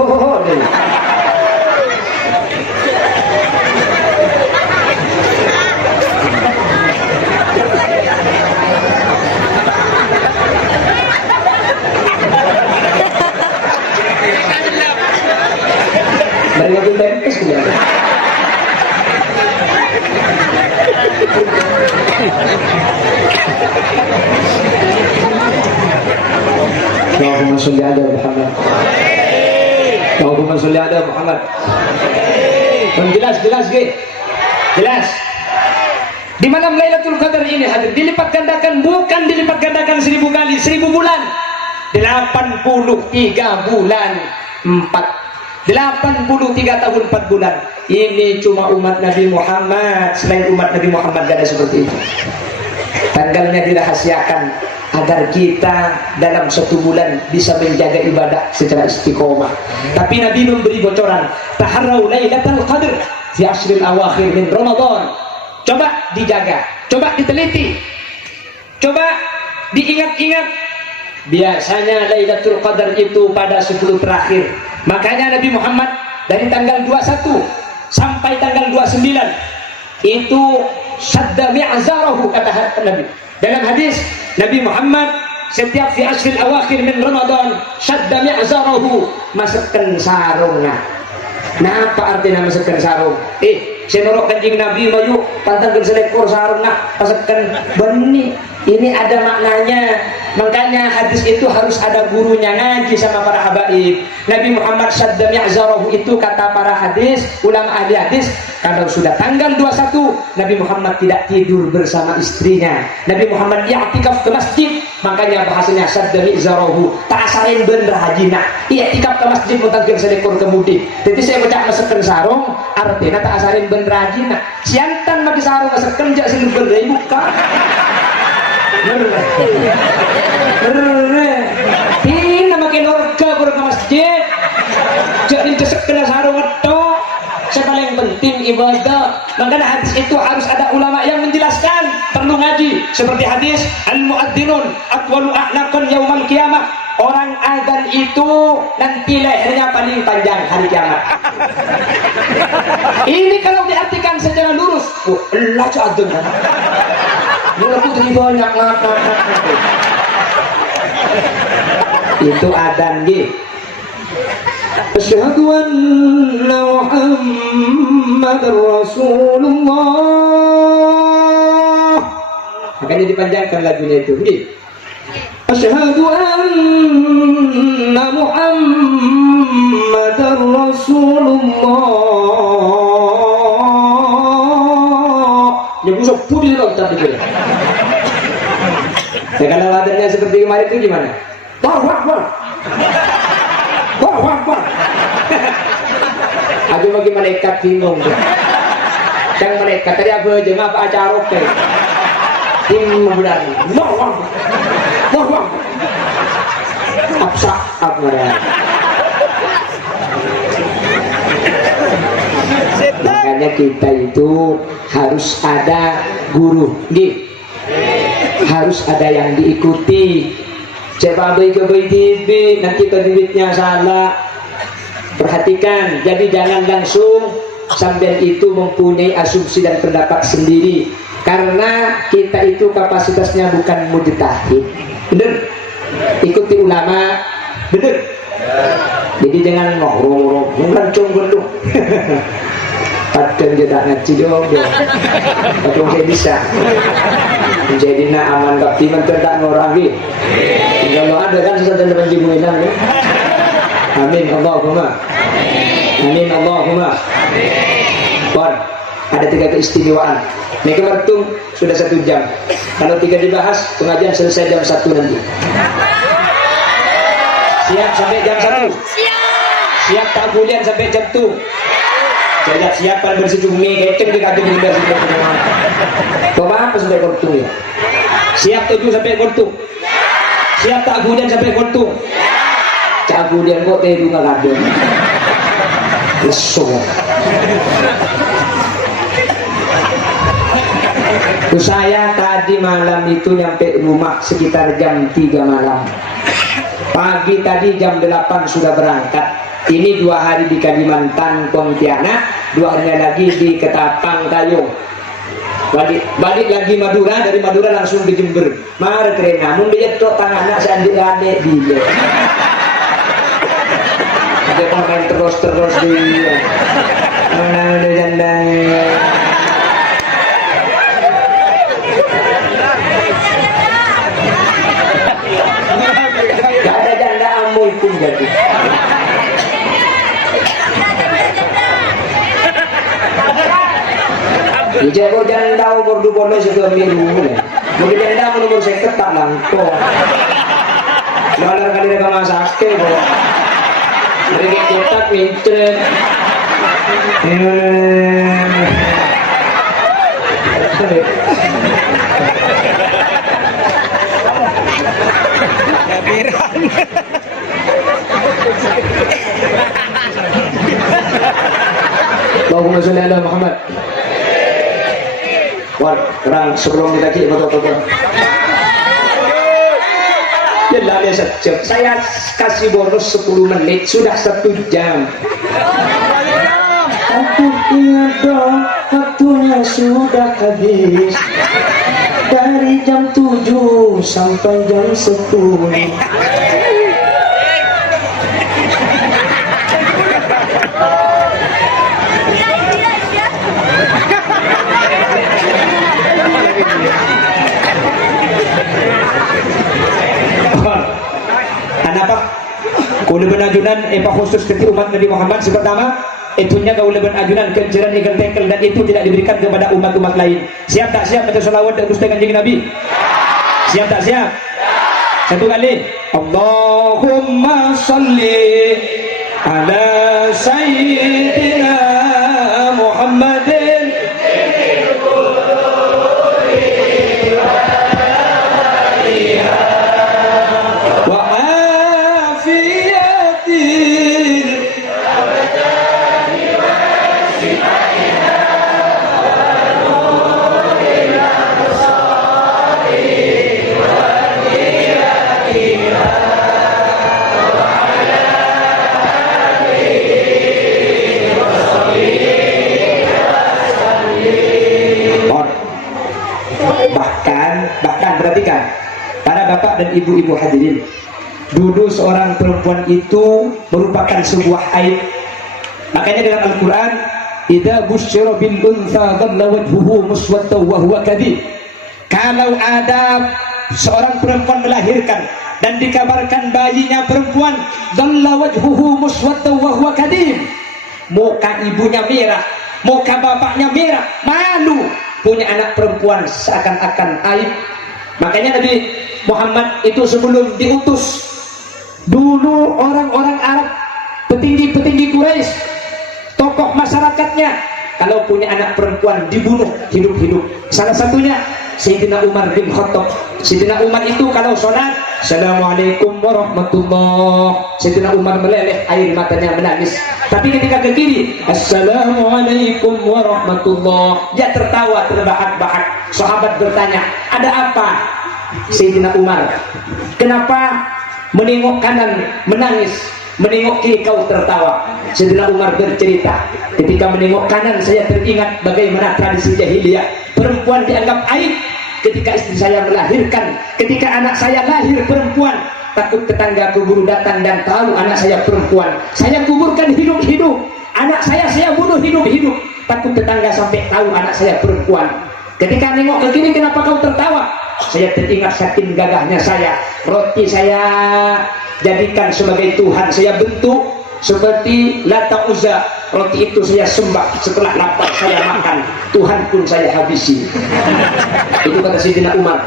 Mereka tu tempes dia. Allahumma sholli ala Muhammad. Allahumma sholli ala Muhammad. Jelas ge. Jelas. Di malam Lailatul Qadar ini hadir dilipat gandakan, bukan dilipat gandakan 1000 kali, 1000 bulan. 83 bulan 83 tahun 4 bulan. Ini cuma umat Nabi Muhammad. Selain umat Nabi Muhammad tidak ada seperti itu. Tanggalnya dirahasiakan agar kita dalam 1 bulan bisa menjaga ibadah secara istiqomah. Tapi Nabi memberi bocoran, taharrau lailatul qadr fi ashril awakhir min Ramadan. Coba dijaga, coba diteliti, coba diingat-ingat. Biasanya Lailatul Qadar itu pada 10 terakhir. Makanya Nabi Muhammad dari tanggal 21 sampai tanggal 29 itu sadda mi'zarahu, kata Nabi. Dalam hadis Nabi Muhammad setiap fi ashril awakhir min Ramadan sadda mi'zarahu, masukkan sarungnya. Nah, apa artinya masukkan sarung? Senorok kanjing Nabi mayu pantangkan selekor sarung nak masukkan benih. Ini ada maknanya. Makanya hadis itu harus ada gurunya ngaji sama para habaib. Nabi Muhammad syadda mi'zarahu itu kata para hadis, ulama ahli hadis, kalau sudah tanggal 21 Nabi Muhammad tidak tidur bersama istrinya. Nabi Muhammad i'tikaf ke masjid. Makanya bahasanya syadda mi'zarahu, tak asarin bener hajina. I'tikaf ke masjid mutangkir sedekor kemudi. Jadi saya baca masukkan sarung, artinya tak asarin bener hajina. Siantan bagi sarung masukkan jak sini bener buka. Ini makin orga ke masjid. Jadi cesek kena sarung itu. Yang paling penting ibadah. Makanya hadis itu harus ada ulama yang menjelaskan. Perlu ngaji. Seperti hadis al-mu'adzzinun atwalu a'naqan yaumal qiyamah. Orang azan itu nanti lehernya paling panjang hari kiamat. Ini kalau diartikan secara lurus, Allah azan kan. Aku jadi banyak itu adzan gitu. Asyhadu anna Muhammadar Rasulullah. Makanya dipanjangkan lagunya itu. Asyhadu anna Muhammadar Rasulullah. Ya busuk putih loh tadi. Ya kalau adanya seperti kemarin itu gimana? Allahu Akbar. Allahu Akbar. Aku bagi malaikat bingung. Yang malaikat tadi apa aja apa acara oke. Tim berani. Allahu Akbar. Allahu Akbar. Absa Akbar. Makanya kita itu harus ada guru, nih. Harus ada yang diikuti. Coba bayi ke bayi TV, nanti kedibitnya salah. Perhatikan, jadi jangan langsung sambil itu mempunyai asumsi dan pendapat sendiri. Karena kita itu kapasitasnya bukan mujtahid. Bener? Ikuti ulama, bener? Jadi jangan ngobrol, melancong gendung. Kadang dia tak ngaji dong, kadang saya bisa. Menjadi aman tapi menterdak ngorangi. Kalau ada kan sesuatu yang menjimu hilang. Amin Allahumma. Amin Allahumma. Bon, ada 3 keistimewaan. Ini kemertung sudah 1 jam. Kalau 3 dibahas, pengajian selesai jam 1 nanti. Siap sampai jam 1? Siap tak bulian sampai jam 2? Saya siapkan bersih cumi, keceng di kaki muda sudah semua. Coba apa sampai kortung ya? Siap 7 sampai kortung? Siap tak bulian sampai kortung? Cak bulian kok tedu nggak ada. Lesung. Saya tadi malam itu nyampe rumah sekitar jam 3 malam. Pagi tadi jam 8 sudah berangkat. Ini 2 hari di Kalimantan, Pontianak, 2 hari lagi di Ketapang, Tayung. Balik lagi Madura, dari Madura langsung di Jember. Mari keren, namun dia tok tangan anak seandik-andik dia. Dia main terus dia. Mana ada jandanya. Gak ada janda amoy pun jadi. Dijawab janda umur 2 juga miru. Mungkin janda umur 50 tak langkong. Malah kali mereka masake kok. Mereka cetak mintret. Allahumma sholli ala Muhammad. Wah, terang sebelum kita kiri betul-betul. Jelas saja. Saya kasih bonus 10 menit, sudah 1 jam. Aku ingat dong, waktunya sudah habis. Dari jam 7 sampai jam 10. Kenapa? Kau lebih ajunan khusus ketika umat Nabi Muhammad pertama itunya kau lebih ajunan kenceran ikan tekel dan itu tidak diberikan kepada umat-umat lain. Siap tak siap baca salawat dan Gusti Kanjeng Nabi? Siap tak siap? Satu kali. Allahumma salli ala sayyidina Muhammadin wa afiyatin bahkan perhatikan para bapak dan ibu-ibu hadirin, dulu seorang perempuan itu merupakan sebuah aib. Makanya dalam Al-Quran, idza busyira bil untha dhalla wajhuhu muswaddan wa huwa kadhib. Kalau ada seorang perempuan melahirkan dan dikabarkan bayinya perempuan, dhalla wajhuhu muswaddan wa huwa kadhib, muka ibunya merah, muka bapaknya merah, malu punya anak perempuan, seakan-akan aib. Makanya Nabi Muhammad itu sebelum diutus, dulu orang-orang Arab, petinggi-petinggi Quraisy, tokoh masyarakatnya, kalau punya anak perempuan dibunuh hidup-hidup. Salah satunya Sayyidina Umar bin Khattab. Sayyidina Umar itu kalau sholat, Assalamualaikum warahmatullah, Sayyidina Umar meleleh, air matanya menangis. Tapi ketika ke kiri, Assalamualaikum warahmatullah, dia tertawa terbahak-bahak. Sahabat bertanya, ada apa Sayyidina Umar? Kenapa menengok kanan menangis, menengok kiri kau tertawa? Sayyidina Umar bercerita, ketika menengok kanan saya teringat bagaimana tradisi jahiliyah, perempuan dianggap aib. Ketika istri saya melahirkan, ketika anak saya lahir perempuan, takut tetangga keburu datang dan tahu anak saya perempuan, saya kuburkan hidup-hidup. Anak saya bunuh hidup-hidup, takut tetangga sampai tahu anak saya perempuan. Ketika nengok ke kiri, kenapa kau tertawa? Saya teringat saking gagahnya saya, roti saya jadikan sebagai Tuhan, saya bentuk seperti Lata Uzza, roti itu saya sembah, setelah lapar saya makan, Tuhan pun saya habisi. Itu kata Sayyidina Umar.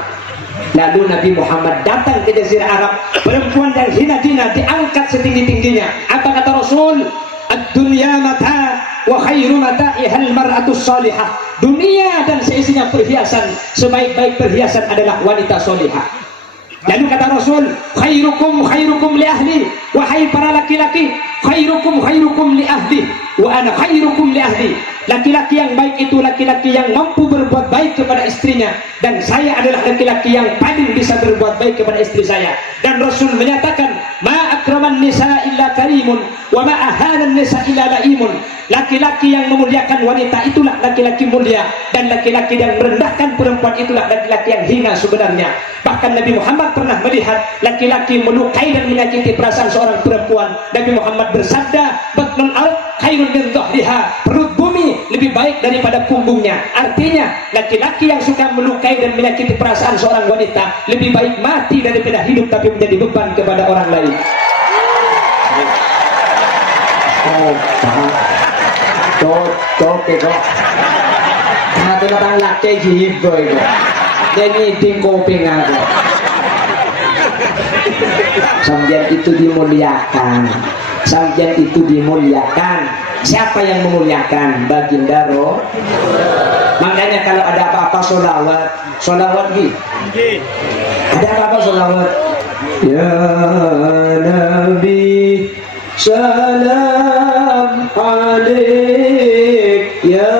Lalu Nabi Muhammad datang ke Jazirah Arab, perempuan yang hina-hina diangkat setinggi-tingginya. Apa kata Rasul? Ad-dunya mata wa khairu mata'ihal mar'atus salihah. Dunia dan seisinya perhiasan, sebaik-baik perhiasan adalah wanita solihah. Lalu kata Rasul, khairukum khairukum li ahli, wahai para laki-laki, khairukum khairukum li ahli wa ana khairukum li ahli. Laki-laki yang baik itu laki-laki yang mampu berbuat baik kepada istrinya, dan saya adalah laki-laki yang paling bisa berbuat baik kepada istri saya. Dan Rasul menyatakan, ma akraman nisa illa karimun wa ma ahanan nisa illa laimun. Laki-laki yang memuliakan wanita itulah laki-laki mulia, dan laki-laki yang merendahkan perempuan itulah laki-laki yang hina sebenarnya. Bahkan Nabi Muhammad pernah melihat laki-laki melukai dan menyakiti perasaan seorang perempuan. Nabi Muhammad bersabda, batnul ard khairun min dhahriha, perut bumi lebih baik daripada punggungnya. Artinya laki-laki yang suka melukai dan menyakiti perasaan seorang wanita lebih baik mati daripada hidup tapi menjadi beban kepada orang lain. Oh, cocok kok. Nah, orang laki gitu itu. Jadi tingkoping aku. Sampeyan itu dimuliakan. Sampeyan itu dimuliakan. Siapa yang memuliakan? Baginda Roh. Makanya kalau ada apa-apa sholawat gitu. Ada apa-apa sholawat. Ya Nabi salam alaik, ya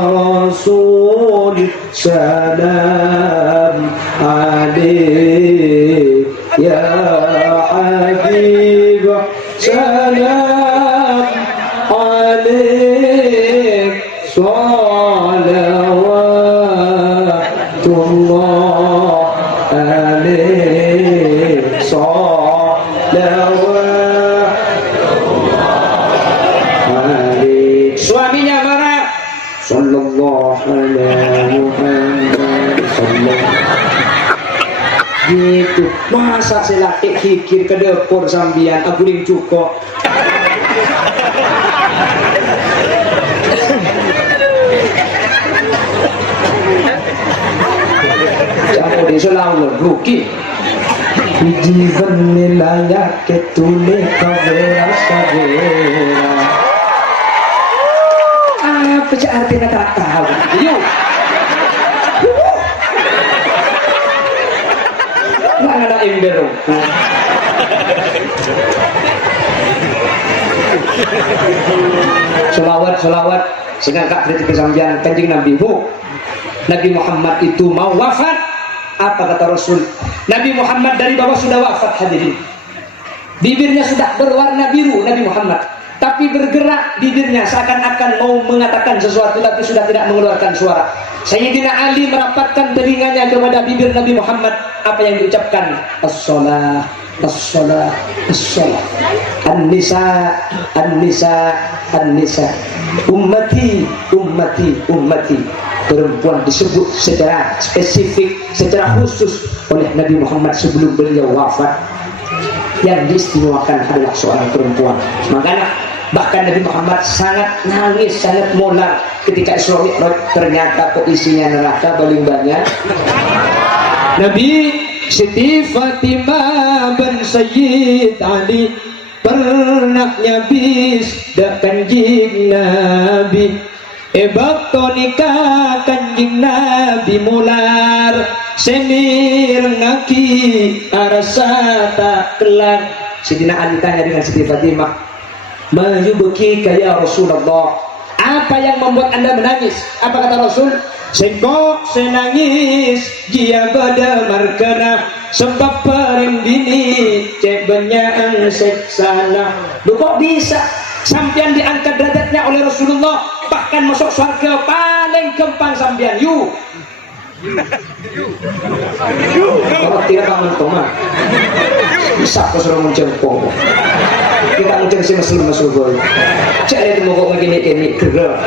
Rasul salam alaik, ya Habib salam alaik, salawatullah alaik, suaminya marah, sallallahu alaihi Muhammad sallallahu. gitu masa saya laki kikir ke dapur sambian aguling cuko kamu di Sulawesi ruki Jivan nilaya ketule kavera savera. Apa sih artinya tak tahu? Yuk. Nggak ada ember. Selawat. Sekarang kak kritik kesambian kanjeng Nabi Nabi Muhammad itu mau wafat. Apa kata Rasul? Nabi Muhammad dari bawah sudah wafat hadirin. Bibirnya sudah berwarna biru Nabi Muhammad, tapi bergerak bibirnya seakan-akan mau mengatakan sesuatu tapi sudah tidak mengeluarkan suara. Sayyidina Ali merapatkan telinganya kepada bibir Nabi Muhammad. Apa yang diucapkan? As-shalah, as-shalah, as-shalah. An-nisa, an-nisa, an-nisa. Ummati, ummati, ummati. Perempuan disebut secara spesifik, secara khusus oleh Nabi Muhammad sebelum beliau wafat. Yang diistimewakan adalah seorang perempuan. Makanya bahkan Nabi Muhammad sangat nangis, sangat molar ketika Isra Mi'raj. Ternyata kok isinya neraka paling banyak. Nabi Siti Fatimah bin Sayyid Ali pernah nyabis dak kanjeng Nabi. Bakto nikah kanjeng Nabi mular semir ngaki arasa tak kelar. Sidina Ali tanya dengan Siti Fatimah, "Mayubki ya Rasulullah, apa yang membuat Anda menangis?" Apa kata Rasul? "Sengkok senangis jia pada markana sebab perendini cek banyak seksana." Lu kok bisa sampian diangkat derajatnya oleh Rasulullah, bahkan masuk surga paling gampang sampian you. Kalau tidak kamu toma bisa kau suruh muncul pomo kita muncul si mesur boy cek itu mau kok begini gerak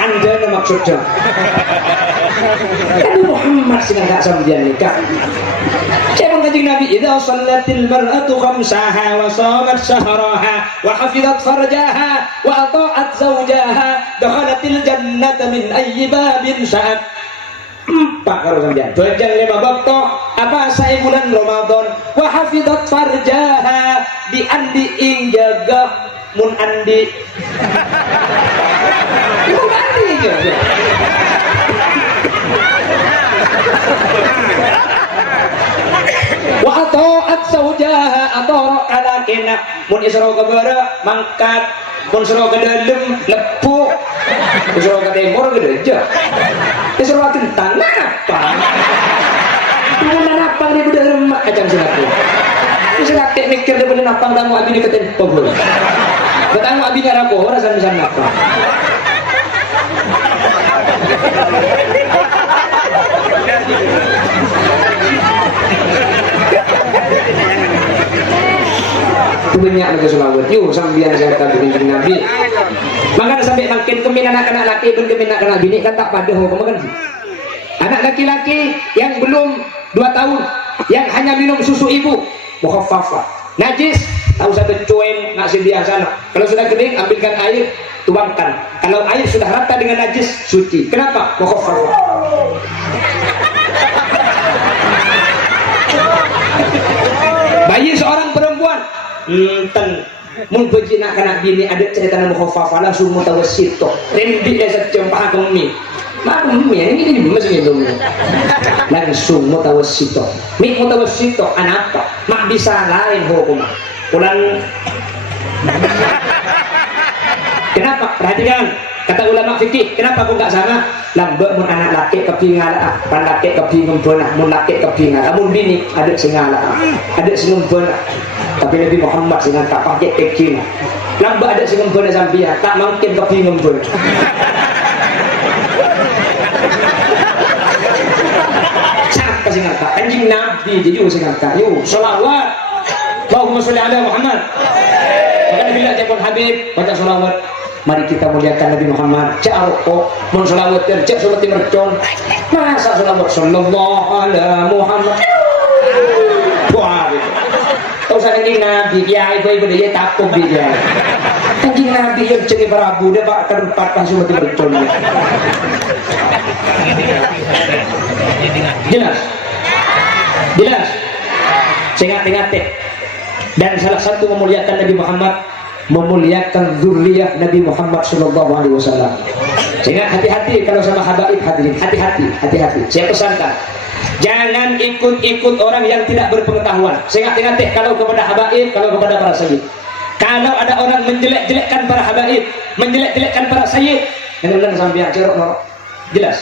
kandana maksudnya Nabi Muhammad sih nggak sampian nikah. Cuma kanjeng Nabi, "Idza shallatil mar'atu khamsaha wa shamat shahraha wa hafizat farjaha wa ata'at zawjaha dakhalatil jannata min ayyi babin sya'at." Empat kalau sampeyan. Bajang 5 waktu apa sae bulan Ramadan wa hafizat farjaha di andi ing jaga mun andi. Mun andi jaga. Wa ata'at zawjaha atara kalakina mun isra kabara mangkat mun isra ke dalem lepuk isra ke timur gereja isra kentang apa mun napang di budak remak kacang sinatu isra mikir di budak napang tamu abi di ketempo bola ketemu abi ngarako ora san-san apa banyak lagi Sulawesi yuk sambian saya kata bikin Nabi makanya sampai makin kemin anak-anak laki pun kemin anak-anak bini kan tak pada hukum kan anak laki-laki yang belum 2 tahun yang hanya minum susu ibu mukhaffafa najis tahu satu cueng nak sedia sana kalau sudah kering ambilkan air tuangkan kalau air sudah rata dengan najis suci kenapa mukhaffafa bayi seorang perempuan mun beji nak kena bini ada cerita nama khafafah langsung mutawassito rendi esa cempah kami mak kami ini masih belum langsung mutawassito mik mutawassito anak apa mak bisa lain hukum pulang kenapa perhatikan kata ulama fikih kenapa aku enggak sama lambat mun anak laki kepingala pan laki kepingem beunah mun laki kepingala mun bini ada singala ada singem beunah tapi Nabi Muhammad dengan tak pakai ekin lambat ada singem beunah sampian tak mungkin kepingem beunah siapa sing ngata anjing Nabi jadi sing ngata yuk selawat Allahumma sholli ala Muhammad maka Nabi bilang Habib baca selawat mari kita muliakan Nabi Muhammad. Cak kok mun selawat cak seperti mercon. Masa selawat sallallahu ala Muhammad. Wah. Tahu saya kanjeng Nabi kiai ibu dia takut dia. Kanjeng Nabi yang jadi Prabu dia pak keempat pas seperti mercon. Jelas. Jelas. Saya ingat dan salah satu memuliakan Nabi Muhammad, memuliakan zuriyah Nabi Muhammad sallallahu alaihi wasallam. Sehingga hati-hati kalau sama habaib hadirin, hati-hati. Saya pesankan, jangan ikut-ikut orang yang tidak berpengetahuan. Saya ingat kalau kepada habaib, kalau kepada para sayyid. Kalau ada orang menjelek-jelekkan para habaib, menjelek-jelekkan para sayyid, jangan sampai cerok no. Jelas.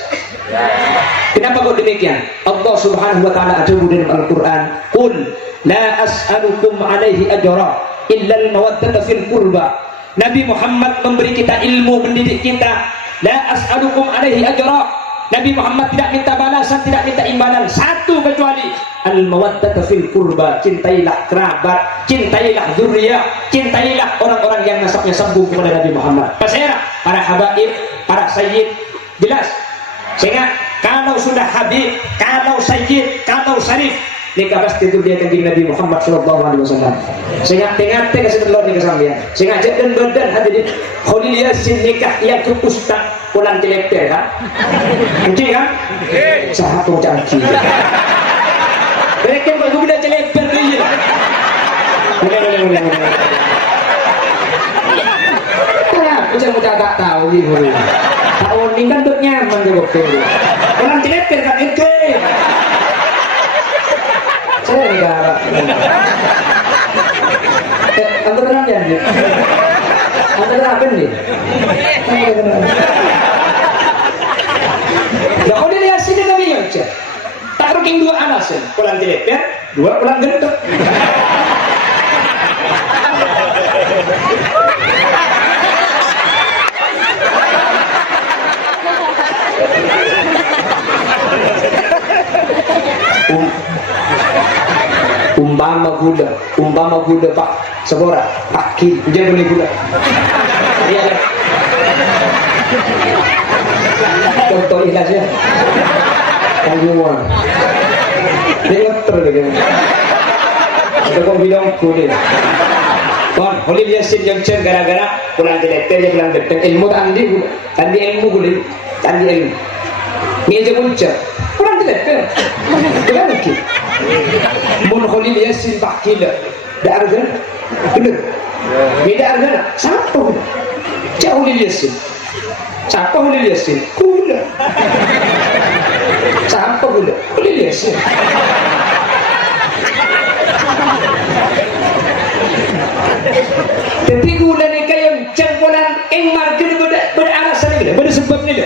Kenapa kok demikian? Allah Subhanahu wa taala ada di dalam Al-Qur'an, "Qul la as'alukum 'alaihi ajra illa al-mawaddata fil qurba." Nabi Muhammad memberi kita ilmu, mendidik kita. La as'alukum 'alaihi ajra. Nabi Muhammad tidak minta balasan, tidak minta imbalan satu kecuali al-mawaddata fil qurba. Cintailah kerabat, cintailah zuriyah, cintailah orang-orang yang nasabnya sambung kepada Nabi Muhammad. Para habaib, para sayyid. Jelas. Sehingga kalau sudah habib, kalau sayyid, kalau syarif, nikah pasti itu dia kanjeng Nabi Muhammad sallallahu alaihi wasallam. Sehingga tengah kesedelor nikah sampean. Sehingga dan badan hadirin Khalil Yasin nikah yang ke ustaz pulang celepter kan? Oke kan? Sahat tu cantik. Mereka baru sudah celepter dia. Boleh. Macam tak tahu gitu. Tahu ni kan duduk nyaman dia waktu itu. Orang celepter kan itu. Saya negara. Anda benar ya ni? Anda benar apa ni? Dah kau lihat sini kami yang cak. Tak ruking dua alasan. Pulang celepter, dua pulang gendut. umpama kuda pak sebora kaki dia beli kuda iya contoh ikhlasnya tanggungan dia ngeter deh kan ada kau bilang kuda kon Khalil Yasin yang ceng gara-gara pulang jelekter dia pulang deteng ilmu tandi ilmu boleh tandi ilmu ni aja muncul pulang jelekter tidak mungkin mun Khalil Yasin pak kila dah argan bener beda argan siapa jauh Khalil Yasin siapa Khalil Yasin kula siapa kula Khalil Yasin jadi gula ni kayang cangkulan market beralasan ni bersebab ni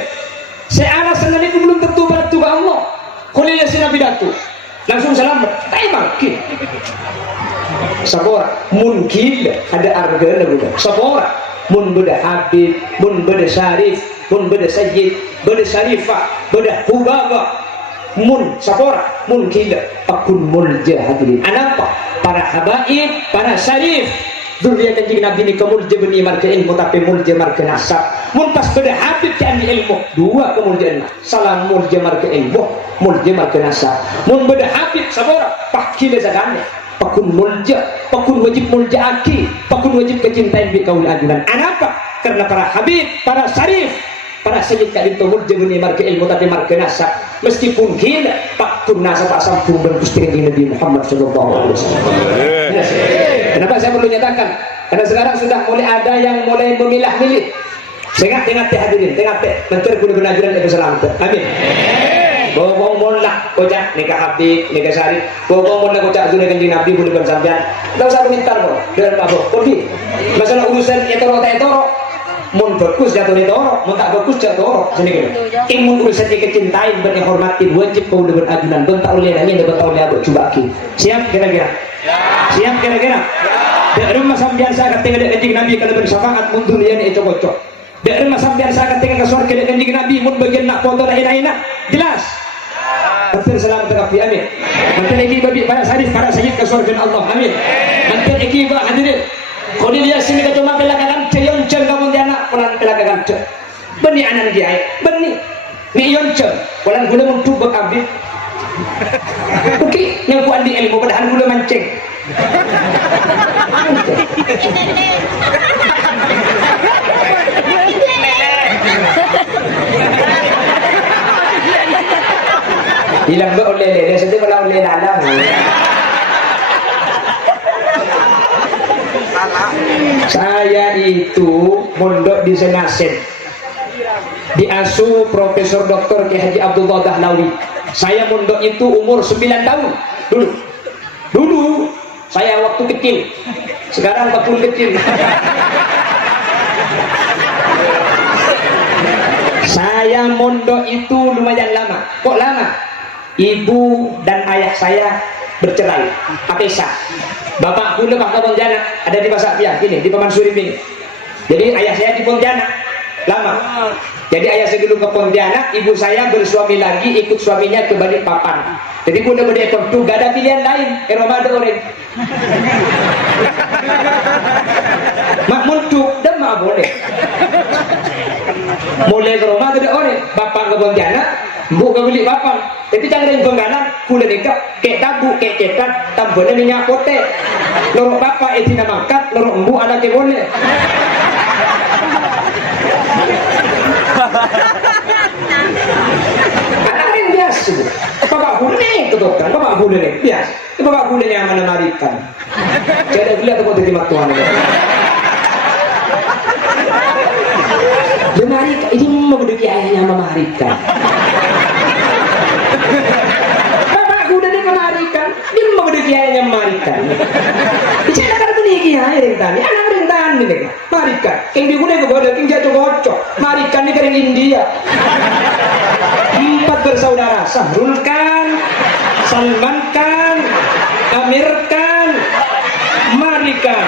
saya alasan ni belum tentu beratu Allah Khalil Yasin Nabi Datu langsung selamat tapi makin sabora mungkin ada harga lagu sabora mun beda habib mun beda syarif mun beda sayyid beda syarifah beda hubaba mun sabora mungkin akun mulja hadirin anapa para habaib para syarif Zuriat kanjeng Nabi ni kemulja beni marka ilmu tapi mulja marka nasab mun pas beda habib kan ilmu dua kemuliaan salam mulja marka ilmu mulja marka nasab mun beda habib sabora pakil zakane pakun mulja pakun wajib mulja aki pakun wajib kecintaan bi kaul ajunan anapa karena para habib para syarif para sayyid kadin to mulja beni marka ilmu tapi marka nasab meskipun gila pakun nasab sambung dan gusti kanjeng Nabi Muhammad sallallahu alaihi wasallam. Kenapa saya perlu nyatakan? Karena sekarang sudah mulai ada yang mulai memilah-milih. Tengah hadirin, tengah menteri kuda benajuran itu selamat. Amin. Bawa lah kocak nikah habib, nikah syarif. Bawa lah kocak zuna kanjeng Nabi boleh bersambian. Tak usah komentar kok. Dengan Pak Bok. Pergi. Masalah urusan etoro tak etoro. Mun bagus jatuh etoro, mun tak bagus jatuh etoro. Sini kan. Imun urusan kecintaan dan dihormati wajib kau dengan ajunan. Bentak oleh nanya, bentak oleh abok coba ki. Siap kira-kira? Siap kira-kira? Dari rumah sambian saya ketika ada kanjeng Nabi kalau bersyafaat mundur ya ni cocok. Dari rumah sambian saya ketika ke surga ada kanjeng Nabi mun bagian nak foto dah enak jelas. Betul selamat terapi amin. Nanti lagi babi para syarif para sayyid ke surga Allah amin. Nanti lagi bah hadirin Kau dia sini ke cuma pelakakan ceyon ceng kamu dia anak pelan pelakakan ceng. Beni anak dia, beni. Ni yon ceng, pelan gula untuk berabdi. Oke, yang kuat di ilmu padahal gula mancing. Hilang ba oleh lele, sedih malah oleh lalang. Saya itu mondok di Senasen, diasuh Profesor Dr. Ki Haji Abdullah Dahlawi. Saya mondok itu umur 9 tahun dulu saya waktu kecil, sekarang waktu kecil. Saya mondok itu lumayan lama. Kok lama? Ibu dan ayah saya bercerai, apisah. Bapakku lebah ke Pontianak, ada di Pasar Piah, ini di Paman Surip ini. Jadi ayah saya di Pontianak lama. Jadi ayah saya dulu ke Pontianak, ibu saya bersuami lagi, ikut suaminya ke Balikpapan. Jadi udah berdekor tuh, gak ada pilihan lain. Ke rumah ada orang. Mak muntuk, dan mak boleh. Mulai ke rumah ada orang, bapak ke Pontianak, bu ke Balikpapan. Tapi jangan ada penggalan, kula nikah, kek tabu, kek ketat, tambahnya minyak potek. Lorok bapak itu nama angkat, lorok embu anaknya boleh. Anak yang biasa, bapak gulai itu dokter, bapak gulai biasa. Bapak gulai yang mana marikan. Jadi gula tu kau terima Tuhan. Memarikan, ini membuat ayahnya memarikan. Bapak gulai ni memarikan, ini membuat ayahnya memarikan. Bicara kan tu ni kiai rentan, anak rentan ni mereka. Marikan, yang digulai ke bodoh, yang jatuh gocok. Marikan ni kering India. 4 bersaudara, Sahrul Khan, Salman Khan, Amir Khan, Marikan.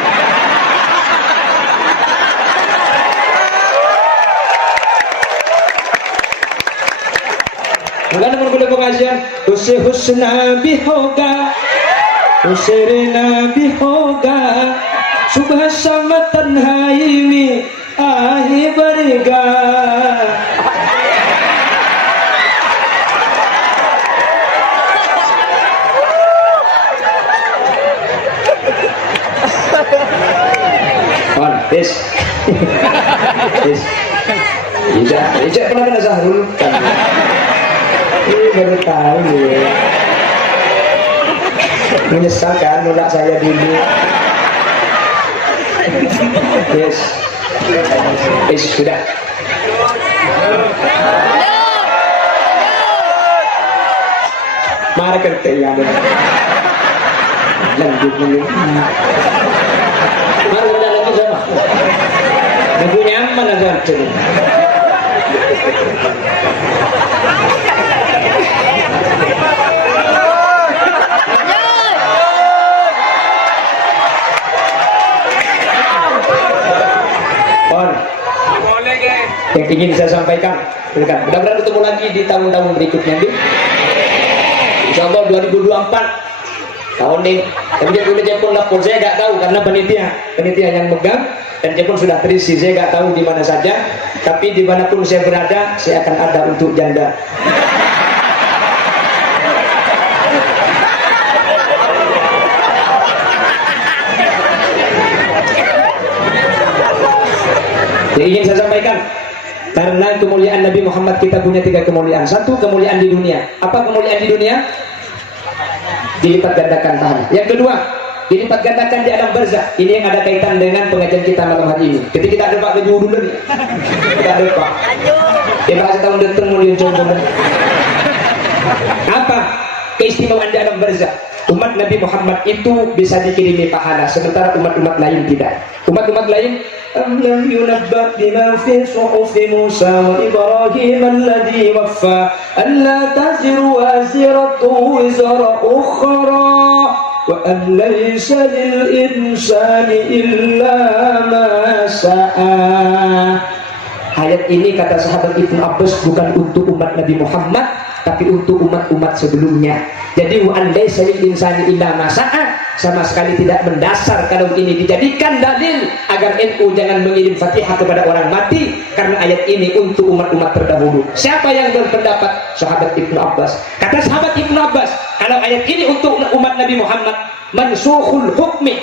Maganda mo na pengajian. Usse husna bihoga, usirina bihoga, subha sama tanhaimi ahi barga. Yes. Yes. Ijak pernah kena Zahrul kan? Ini baru tahu ya. Menyesalkan nolak saya dulu. Yes. Yes, sudah. Mari kerja ya. Lanjut dulu. Mari kita lanjut sama. Ibu nyaman aja jadi. Yang ingin saya sampaikan, mudah-mudahan ketemu lagi di tahun-tahun berikutnya. Insya Allah 2024 tahun ini. Tapi dia udah Jepun lapor, saya nggak tahu karena panitia yang megang dan Jepun sudah terisi. Saya nggak tahu di mana saja, tapi dimanapun saya berada, saya akan ada untuk janda. Yang ingin saya sampaikan, karena kemuliaan Nabi Muhammad kita punya 3 kemuliaan. 1, kemuliaan di dunia. Apa kemuliaan di dunia? Dilipat gandakan pahala. Yang kedua, dilipat gandakan di alam barzakh. Ini yang ada kaitan dengan pengajian kita malam hari ini. Ketika kita ada Pak Keju dulu nih. Kita ada Pak. Terima kasih tahun datang mulia coba. Apa keistimewaan di alam barzakh? Umat Nabi Muhammad itu bisa dikirimi pahala, sementara umat-umat lain tidak. Umat-umat lain lam yunabba bima fi suhufi Musa wa Ibrahim alladhi waffa alla taziru waziratu wizra ukhra wa an laysa lil insani illa ma sa'a. Ayat ini kata sahabat Ibnu Abbas bukan untuk umat Nabi Muhammad, tapi untuk umat-umat sebelumnya. Jadi wa an laysa lil insani illa ma sa'a, sama sekali tidak mendasar kalau ini dijadikan dalil agar NU jangan mengirim Fatihah kepada orang mati, karena ayat ini untuk umat-umat terdahulu. Siapa yang berpendapat? Sahabat Ibnu Abbas. Kata sahabat Ibnu Abbas, kalau ayat ini untuk umat Nabi Muhammad, mansukhul hukmi,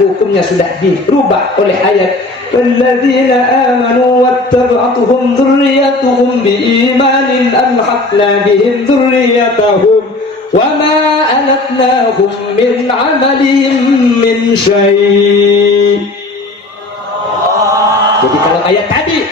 hukumnya sudah dirubah oleh ayat walladzina amanu wattaba'atuhum dzurriyyatuhum biimanin alhaqna bihim dzurriyyatahum wama alatnahum min amalihim min syai'. Jadi kalau ayat tadi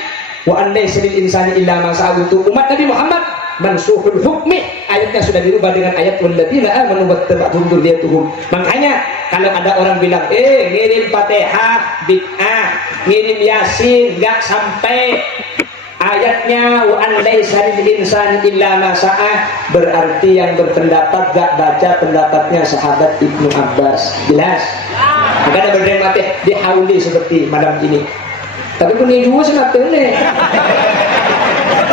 wa anlaysa lil insani illa ma sa'a untuk umat Nabi Muhammad, mansukhul hukmi, ayatnya sudah dirubah dengan ayat walladzina amanu wattaba'atuhum dzurriyyatuhum. Makanya kalau ada orang bilang ngirim Fatihah bid'ah, ngirim Yasin enggak sampai ayatnya wa an laisa lil insani illa ma sa'a, berarti yang berpendapat gak baca pendapatnya sahabat Ibnu Abbas. Jelas? Maka ada berdiri mati dihauli seperti malam ini. Tapi pun ini juga senang nih.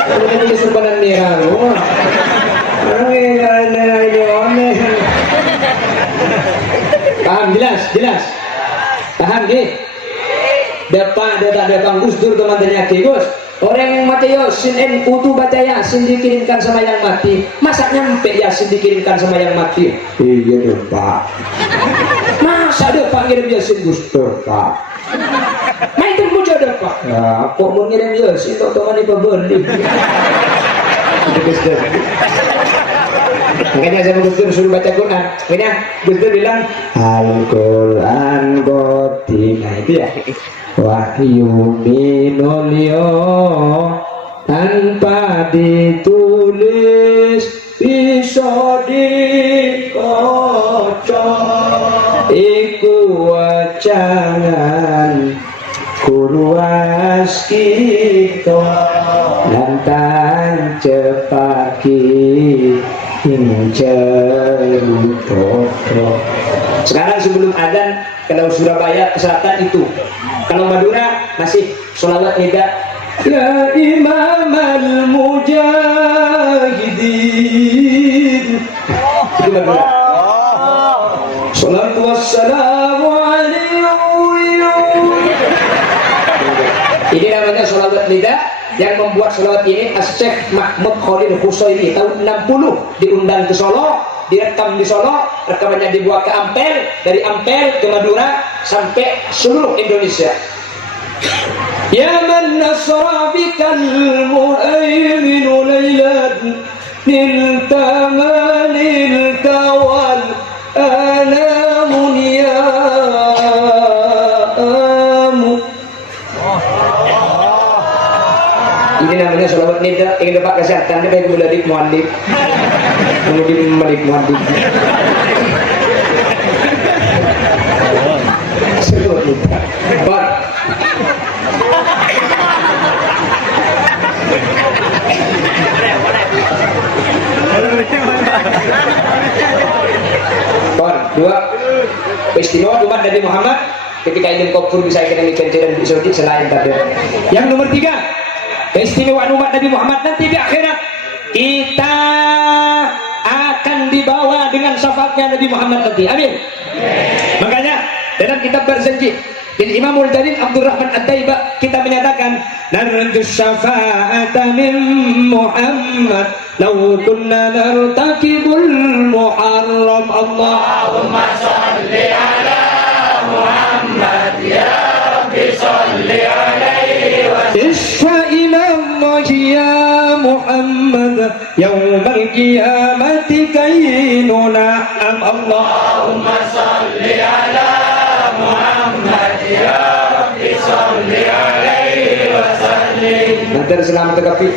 Kalau ini sebenarnya nih halo. Paham? Jelas? Paham gini? Depan Gus Dur teman-temannya Gus. Orang yang mati Yasin NU tuh baca Yasin dikirimkan sama yang mati. Masa nyampe Yasin dikirimkan sama yang mati? Iya deh Pak. Masa ada Pak ngirim Yasin Gus Dur Pak? Main terbuka ada Pak? Ya, kok mau ngirim Yasin kok teman ibu beli? Gus Dur. Makanya saya Gus Dur suruh baca Quran. Makanya Gus Dur bilang Al-Quran Qoti. Nah itu ya. Wahyu minulyo tanpa ditulis bisa dikoco, iku wajangan kurwas kita lantan cepaki inceruto. Sekarang sebelum adzan, kalau Surabaya ke selatan itu, kalau Madura masih sholawat nida ya imam al-mujahidin, itu Madura. Salatu wassalamu alaihi. Ini namanya sholawat nida. Yang membuat sholawat ini Syekh Mahmud Khalil Husaini tahun 60 diundang ke Solo, direkam di Solo, rekamannya dibuat ke Ampel, dari Ampel ke Madura sampai seluruh Indonesia. Ya man nasra bikal mu'aymin laylan nilta manil kawal anamun ya amu. Ini namanya sholawat nida. Ingin dapat kesehatan dia baik muladik muadib, kemudian malik muadib. Sholawat nida. Bon. Bon, dua. Istimewa umat Nabi Muhammad ketika ingin kufur bisa ekonomi dan disebut selain tadi. Yang nomor 3. Keistimewaan umat Nabi Muhammad nanti di akhirat, kita akan dibawa dengan syafaatnya Nabi Muhammad nanti. Amin. Makanya dalam kitab Barzanji bin Imamul Jalil Abdurrahman Ad-Daiba kita menyatakan narju syafa'ata min Muhammad law kunna nartakibul muharram. Allahumma salli ala Muhammad ya Rabbi salli alaihi wa ya Muhammad yaumal qiyamati kainuna am. Allahumma salli ala Muhammad ya Rabbi salli alaihi wa sallim. Nanti selamat kafi.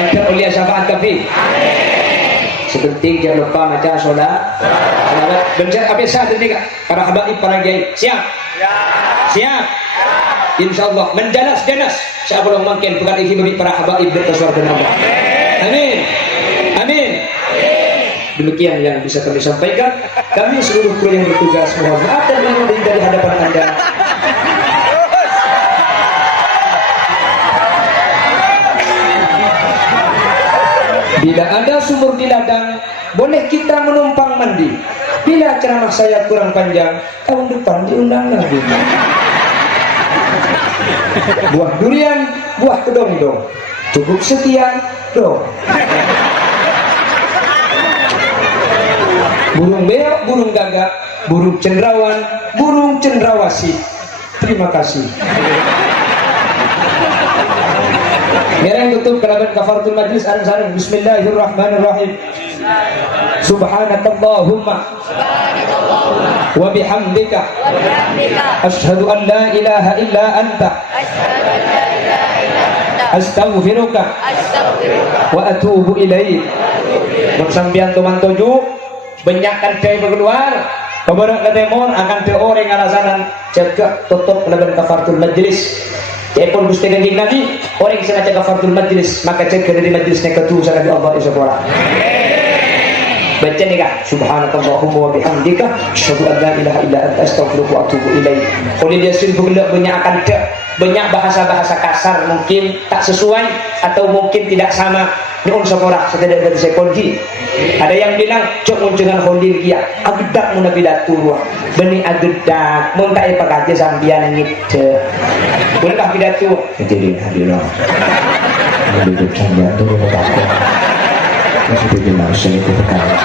Nanti ulia syafaat kafi. Sepenting jangan lupa baca sholat. Bencet apa saat ini para habaib para kiai siap? Siap. Insyaallah menjalas-jalas siapa yang mungkin bukan iki bagi para habaib bertasawuf dan Allah. Amin. Amin. Demikian yang bisa kami sampaikan. Kami seluruh kru yang bertugas mohon maaf dan mohon dari hadapan Anda. Bila ada sumur di ladang, boleh kita menumpang mandi. Bila ceramah saya kurang panjang, tahun depan diundang lagi. Buah durian, buah kedong-dong. Cukup sekian, dong. Burung beok, burung gagak, burung cendrawan, burung cendrawasih. Terima kasih. Yang tutup kalaban kafaratul majlis areng-sareng. Bismillahirrahmanirrahim. Subhanakallahumma wa bihamdika asyhadu an la ilaha illa anta astaghfiruka wa atubu ilaik. Mun sampeyan tuman tuju benyakan teh berkeluar keberak ketemon akan teh orang alasanan cegah tutup kalaban kafaratul majlis. Epon Gusti Kanjeng Nabi orang yang sengaja kafaratul majlis maka cegah dari majlisnya ketua Nabi Allah Subhanahu. Baca nih kak, subhanakallahumma wa bihamdika asyhadu an la ilaha illa anta astaghfiruka wa atubu ilaik. Kalau dia sibuk banyak akan banyak bahasa-bahasa kasar mungkin tak sesuai atau mungkin tidak sama. Nyun sekolah setelah dari sekolah. Ada yang bilang cok munculan holir dia agedak mun bidat turun. Benih agedak mun tak pakaje sambian ngite. Mun kah bidat tu. Jadi hadirah. Hidup sambian turun bakal. Masih dimaksud itu perkara.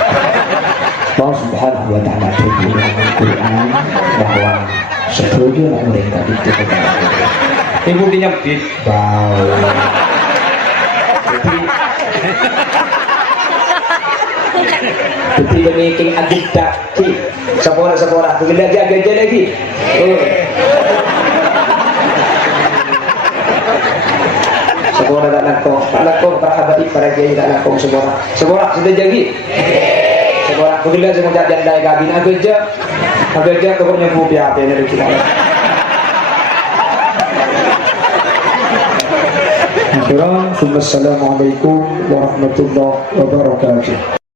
Allah Subhanahu wa taala berfirman dalam Al-Qur'an bahwa setuju lah mereka itu perkara. Ibu dinyebut bau. Jadi meeting adik-adik sepora-sepora begitu aja lagi. Sepora tak nakong para habaib para kiai tak nakong sepora sudah jadi. Sepora begitu semua jandai kabin aja pokoknya bu biar dari kita. Assalamualaikum warahmatullahi wabarakatuh.